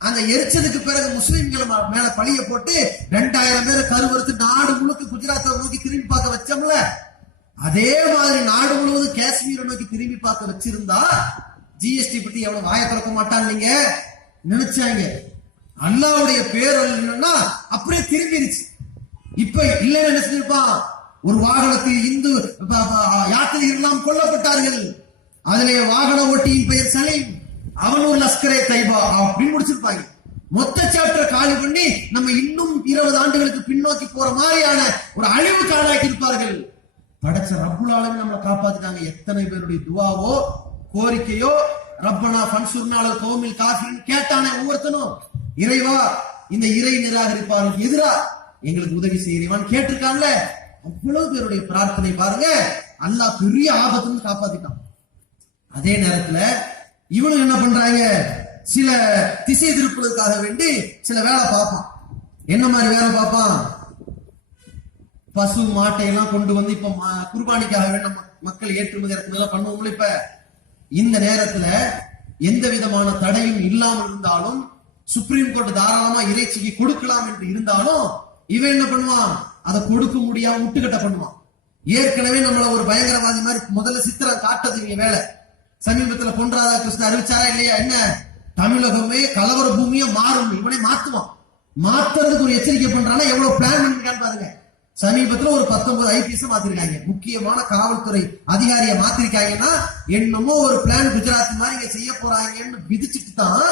அந்த எரிச்சதுக்கு பிறகு முஸ்லிம்களை மேல பழிய போட்டு 2000 பேரை கருவறுத்து நாடு முழுக்க குஜராத்தை நோக்கி திரும்பி பார்க்க வச்சோம்ல, அதே மாதிரி நாடு முழுவதும் காஷ்மீரை நோக்கி திரும்பி பார்க்க வச்சிருந்தா ஜிஎஸ்டி பத்தி எவ்வளவு வாய திறக்க மாட்டான் நீங்க நினைச்சாங்க. அல்லாவுடைய பேர் என்னன்னா அப்படியே திரும்பிருச்சு. இப்ப இல்லைன்னு என்ன செஞ்சிருப்பான், ஒரு வாகனத்தில் இந்து யாத்திரிகர்கள் எல்லாம் கொல்லப்பட்டார்கள். அதிலே வாகன ஓட்டியின் பெயர் சலீம், அவன் ஒரு லஷ்கரே தைபா அப்படின்னு முடிச்சிருப்பாங்க. மொத்த சாப்டர் காலி பண்ணி நம்ம இன்னும் 20 ஆண்டுகளுக்கு பின்னோக்கி போற மாதிரியான ஒரு அழிவு காலாக்கி இருப்பார்கள். படைச்ச ரப்புல் ஆலமீன் நம்மளை காப்பாத்திட்டாங்க. எத்தனை பேருடைய துவாவோ கோரிக்கையோ, ரப்பனா ஃபன்சுர்னா கௌமில் காஃபிரின் கேட்டானே ஒவ்வொருத்தனும், இறைவா இந்த இறை நிராகரிப்பார்கள் எதிரா எங்களுக்கு உதவி செய்யறிவான்னு கேட்டிருக்கான்ல. அவ்வளவு பேருடைய பிரார்த்தனை பாருங்க, அல்லாஹ் பெரிய ஆபத்துன்னு காப்பாத்திட்டான். அதே நேரத்துல இவனும் என்ன பண்றாங்க, சில திசை திருப்பதற்காக வேண்டி சில வேலை பார்ப்பான். என்ன மாதிரி வேலை பார்ப்பான், பசு மாட்டை எல்லாம் கொண்டு இப்ப குர்பானிக்காக வேண்டி நம்ம மக்கள் ஏற்றுமதி இறக்குமதி பண்ணுவோம்ல. இப்ப இந்த நேரத்துல எந்த விதமான தடையும் இல்லாமல் இருந்தாலும், சுப்ரீம் கோர்ட் தாராளமா இறைச்சிக்கு கொடுக்கலாம் என்று இருந்தாலும், இவன் என்ன பண்ணுவான், அதை கொடுக்க முடியாம முட்டுக்கட்ட பண்ணுவான். ஏற்கனவே நம்மள ஒரு பயங்கரவாதி மாதிரி முதல்ல சித்திரம் காட்டுறது இவங்க வேலை. சமீபத்துல பொன் ராதாகிருஷ்ணன் அறிவிச்சாரா இல்லையா, என்ன தமிழகமே கலவர பூமியா மாறும், இவனை மாத்துவான். மாத்துறதுக்கு ஒரு எச்சரிக்கை பண்றானா எவ்வளவு பிளான் பண்ணிருக்கான்னு பாருங்க. சமீபத்துல ஒரு 19 ஐபிஎஸ் மாத்திருக்காங்க, முக்கியமான காவல்துறை அதிகாரியை மாத்திருக்காங்கன்னா என்னமோ ஒரு பிளான் குஜராத் மாதிரி இங்க செய்ய போறாங்கன்னு விதிச்சுட்டு தான்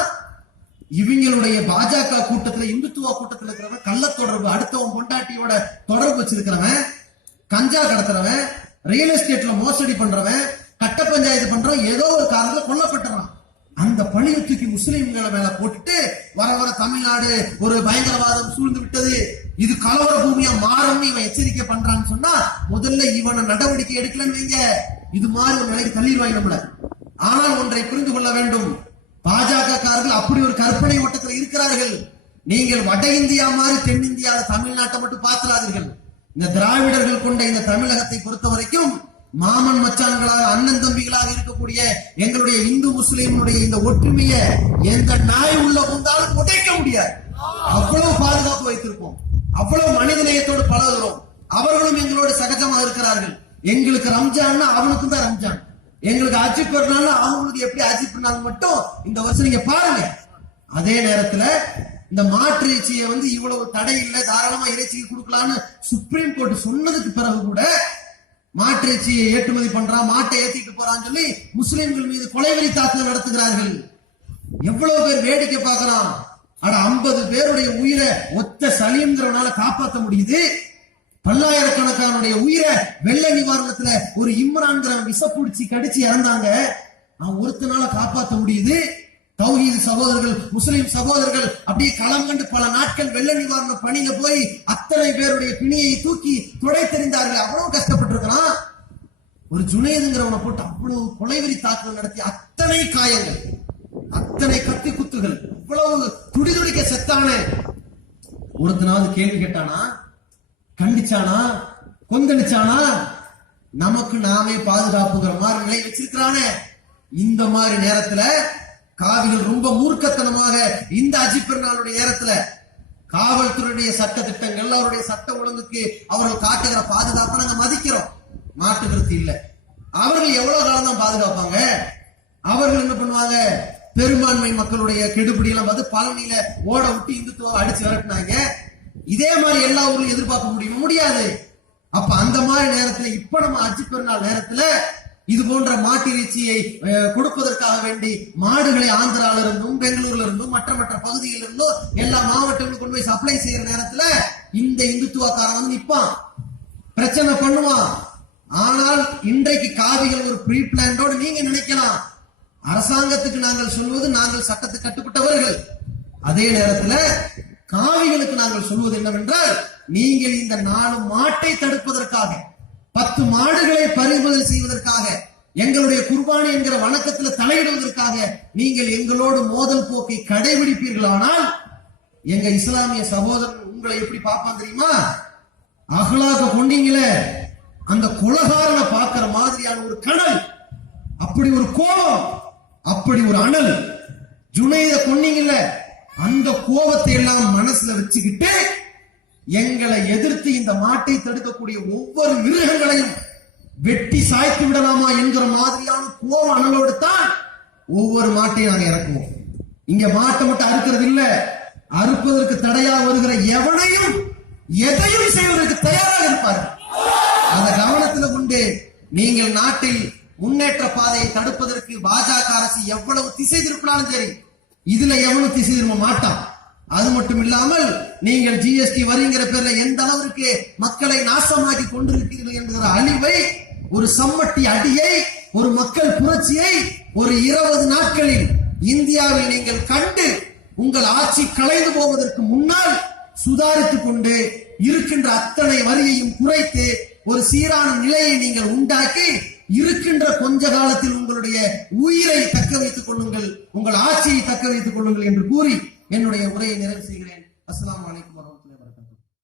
இவங்களுடைய பாஜக கூட்டத்துல, இந்துத்துவ கூட்டத்துல இருக்கிறவன், கள்ள தொடர்பு, அடுத்தவன் பொண்டாட்டியோட தொடர்பு வச்சிருக்கிறவன், கஞ்சா கடத்துறவன், ரியல் எஸ்டேட்ல மோசடி பண்றவன், கட்ட பஞ்சாயத்து பண்றவன் ஏதோ ஒரு காரணத்துல கொல்லப்பட்டுறான். அந்த பழியை தூக்கி முஸ்லிம்களை மேல போட்டுட்டு வர வர தமிழ்நாடு ஒரு பயங்கரவாதம் சூழ்ந்து விட்டது, இது கலவர பூமியா மாறும்னு இவன் எச்சரிக்கை பண்றான்னு சொன்னா முதல்ல இவனை நடவடிக்கை எடுக்கலன்னு வைங்க, இது மாதிரி ஒரு நிலைக்கு தள்ளிடுவாங்க நம்மள. ஆனால் ஒன்றை புரிந்து கொள்ள வேண்டும், பாஜக காரர்கள் அப்படி ஒரு கற்பனை ஓட்டத்தில் இருக்கிறார்கள். நீங்கள் வட இந்தியா மாதிரி தென்னிந்தியா தமிழ்நாட்டை மட்டும் பார்த்துறாதீர்கள். இந்த திராவிடர்கள் கொண்ட இந்த தமிழகத்தை பொறுத்த வரைக்கும் மாமன் மச்சான்களாக அண்ணன் தம்பிகளாக இருக்கக்கூடிய எங்களுடைய இந்து முஸ்லிம்களுடைய இந்த ஒற்றுமையை எந்த நாய் உள்ள வந்தாலும் உடைக்க முடியாது. அவ்வளவு பாதுகாப்பு வைத்திருப்போம், அவ்வளவு மனிதநேயத்தோடு பழகுறோம். அவர்களும் எங்களோடு சகஜமாக இருக்கிறார்கள். எங்களுக்கு ரம்ஜான்னா அவனுக்கும் தான் ரம்ஜான், எங்களுக்கு அஜி பெருநாள் அவங்களுக்கு எப்படி அஜி பெருநாள் மட்டும் இந்த வருஷம் நீங்க பாருங்க. அதே நேரத்துல இந்த மாற்று இறைச்சியை இவ்வளவு தடை இல்லை, தாராளமா இறைச்சிக்கு கொடுக்கலான்னு சுப்ரீம் கோர்ட் சொன்னதுக்கு பிறகு கூட மாற்று இறைச்சியை ஏற்றுமதி பண்றான், மாட்டை ஏத்திட்டு போறான்னு சொல்லி முஸ்லிம்கள் மீது கொலைவெறி தாக்குதல் நடத்துகிறார்கள். எவ்வளவு பேர் வேடிக்கை பார்க்கலாம். ஆனா 50 பேருடைய உயிரை ஒத்த சலீம்ங்கிறவனால காப்பாற்ற முடியுது. பல்லாயிரக்கணக்கானுடைய உயிரை வெள்ள நிவாரணத்துல ஒரு இம்ரான்கிற விஷப்பூச்சி கடிச்சு இறந்தாங்க, அவன் ஒருத்தனால காப்பாற்ற முடியுது. தௌஹீது சகோதரர்கள், முஸ்லிம் சகோதரர்கள் அப்படியே களம் கண்டு பல நாட்கள் வெள்ள நிவாரண பணியில போய் அத்தனை பேருடைய பிணியை தூக்கி தொடை தெரிந்தார்கள். அவ்வளவு கஷ்டப்பட்டிருக்கிறான். ஒரு ஜுனைதுங்கிறவனை போட்டு அவ்வளவு கொலைவெறி தாக்குதல் நடத்தி அத்தனை காயங்கள், அத்தனை கத்தி குத்துகள், அவ்வளவு துடிதுடிக்க செத்தான ஒருத்தனாவது கேள்வி கேட்டானா, கண்டிச்சானா, கொந்தளிச்சானா? நமக்கு நாமே பாதுகாப்புங்கிற மாதிரி நிலை வச்சிருக்கிறானே. இந்த மாதிரி நேரத்துல காவிகள் ரொம்ப மூர்க்கத்தனமாக இந்த அஜி பெருநாளுடைய நேரத்துல காவல்துறையுடைய சட்ட திட்டங்கள், அவருடைய சட்ட ஒழுங்குக்கு அவர்கள் காட்டுகிற பாதுகாப்பை நாங்க மதிக்கிறோம், மாற்றுக்கிறது இல்லை. அவர்கள் எவ்வளவு காலம் தான் பாதுகாப்பாங்க? அவர்கள் என்ன பண்ணுவாங்க, பெரும்பான்மை மக்களுடைய கெடுபிடி எல்லாம் பார்த்து பழனியில ஓட விட்டு இந்துத்துவ அடிச்சு விரட்டினாங்க. இதே மாதிரி எல்லா ஊர்லயும் எதிர்பார்க்க முடியாது. அப்ப அந்த மாதிரி நேரத்துல இப்ப நம்ம அஜி பெருநாள் நேரத்துல இது போன்ற மாட்டிறைச்சியை கொடுப்பதற்காக வேண்டி மாடுகளை ஆந்திரால இருந்தும் பெங்களூர்ல இருந்தும் மற்ற பகுதியில் இருந்தும் எல்லா மாவட்டங்களுக்கும் கொண்டு போய் சப்ளை செய்யற நேரத்துல இந்த இந்துத்துவக்காரன் நிப்பான், பிரச்சனை பண்ணுவான். ஆனால் இன்றைக்கு காவிகள் ஒரு ப்ரீ பிளான்டோடு நீங்க நினைக்கலாம். அரசாங்கத்துக்கு நாங்கள் சொல்வது நாங்கள் சட்டத்துக்கு கட்டுப்பட்டவர்கள். அதே நேரத்துல காவிகளுக்கு நாங்கள் சொல்வது என்னவென்றால், நீங்கள் இந்த 4 மாட்டை தடுப்பதற்காக 10 மாடுகளை பறிமுதல் செய்வதற்காக எங்களுடைய குர்பானி என்கிற வணக்கத்தில் தலையிடுவதற்காக நீங்கள் எங்களோடு மோதல் போக்கை கடைபிடிப்பீர்களானால் எங்க இஸ்லாமிய சகோதரன் உங்களை எப்படி பார்ப்பான் தெரியுமா? அகலாக கொண்டீங்களே அந்த கொலகாரனை பார்க்கிற மாதிரியான ஒரு கடல், அப்படி ஒரு கோபம், அப்படி ஒரு அனல். ஜுனைத கொன்னீங்கல்ல, அந்த கோபத்தை எல்லாம் மனசுல வச்சுக்கிட்டு எங்களை எதிர்த்து இந்த மாட்டை தடுக்கக்கூடிய ஒவ்வொரு மிருகங்களையும் வெட்டி சாய்த்து விடலாமா என்கிற மாதிரியான கோப அனலோடு தான் ஒவ்வொரு மாட்டையும் நாங்க இறக்குவோம். இங்க மாட்டை மட்டும் அறுக்கிறது இல்ல, அறுப்பதற்கு தடையா வருகிற எவனையும் எதையும் செய்வதற்கு தயாராக இருப்பார்கள். அந்த கவனத்தில் கொண்டு நீங்கள் நாட்டில் முன்னேற்ற பாதையை தடுப்பதற்கு பாஜக அரசு எவ்வளவு திசை திருப்பினாலும் சரி, இதுல எவனும் திசை திரும்ப மாட்டான். அது மட்டும் இல்லாமல் நீங்கள் ஜிஎஸ்டி வரிங்கிற பேர்ல எந்த அளவிற்கு மக்களை நாசமாக்கி கொண்டிருக்கிறீர்கள் என்கிற அழிவை, ஒரு சம்மட்டி அடியை, ஒரு மக்கள் புரட்சியை ஒரு 20 நாட்களில் இந்தியாவில் நீங்கள் கண்டு உங்கள் ஆட்சி கலைந்து போவதற்கு முன்னால் சுதாரித்துக் கொண்டு இருக்கின்ற அத்தனை வரியையும் குறைத்து ஒரு சீரான நிலையை நீங்கள் உண்டாக்கி இருக்கின்ற கொஞ்ச காலத்தில் உங்களுடைய உயிரை தக்க வைத்துக் கொள்ளுங்கள், உங்கள் ஆட்சியை தக்க வைத்துக் கொள்ளுங்கள் என்று கூறி என்னுடைய உரையை நிறைவு செய்கிறேன். அஸ்ஸலாமு அலைக்கும்.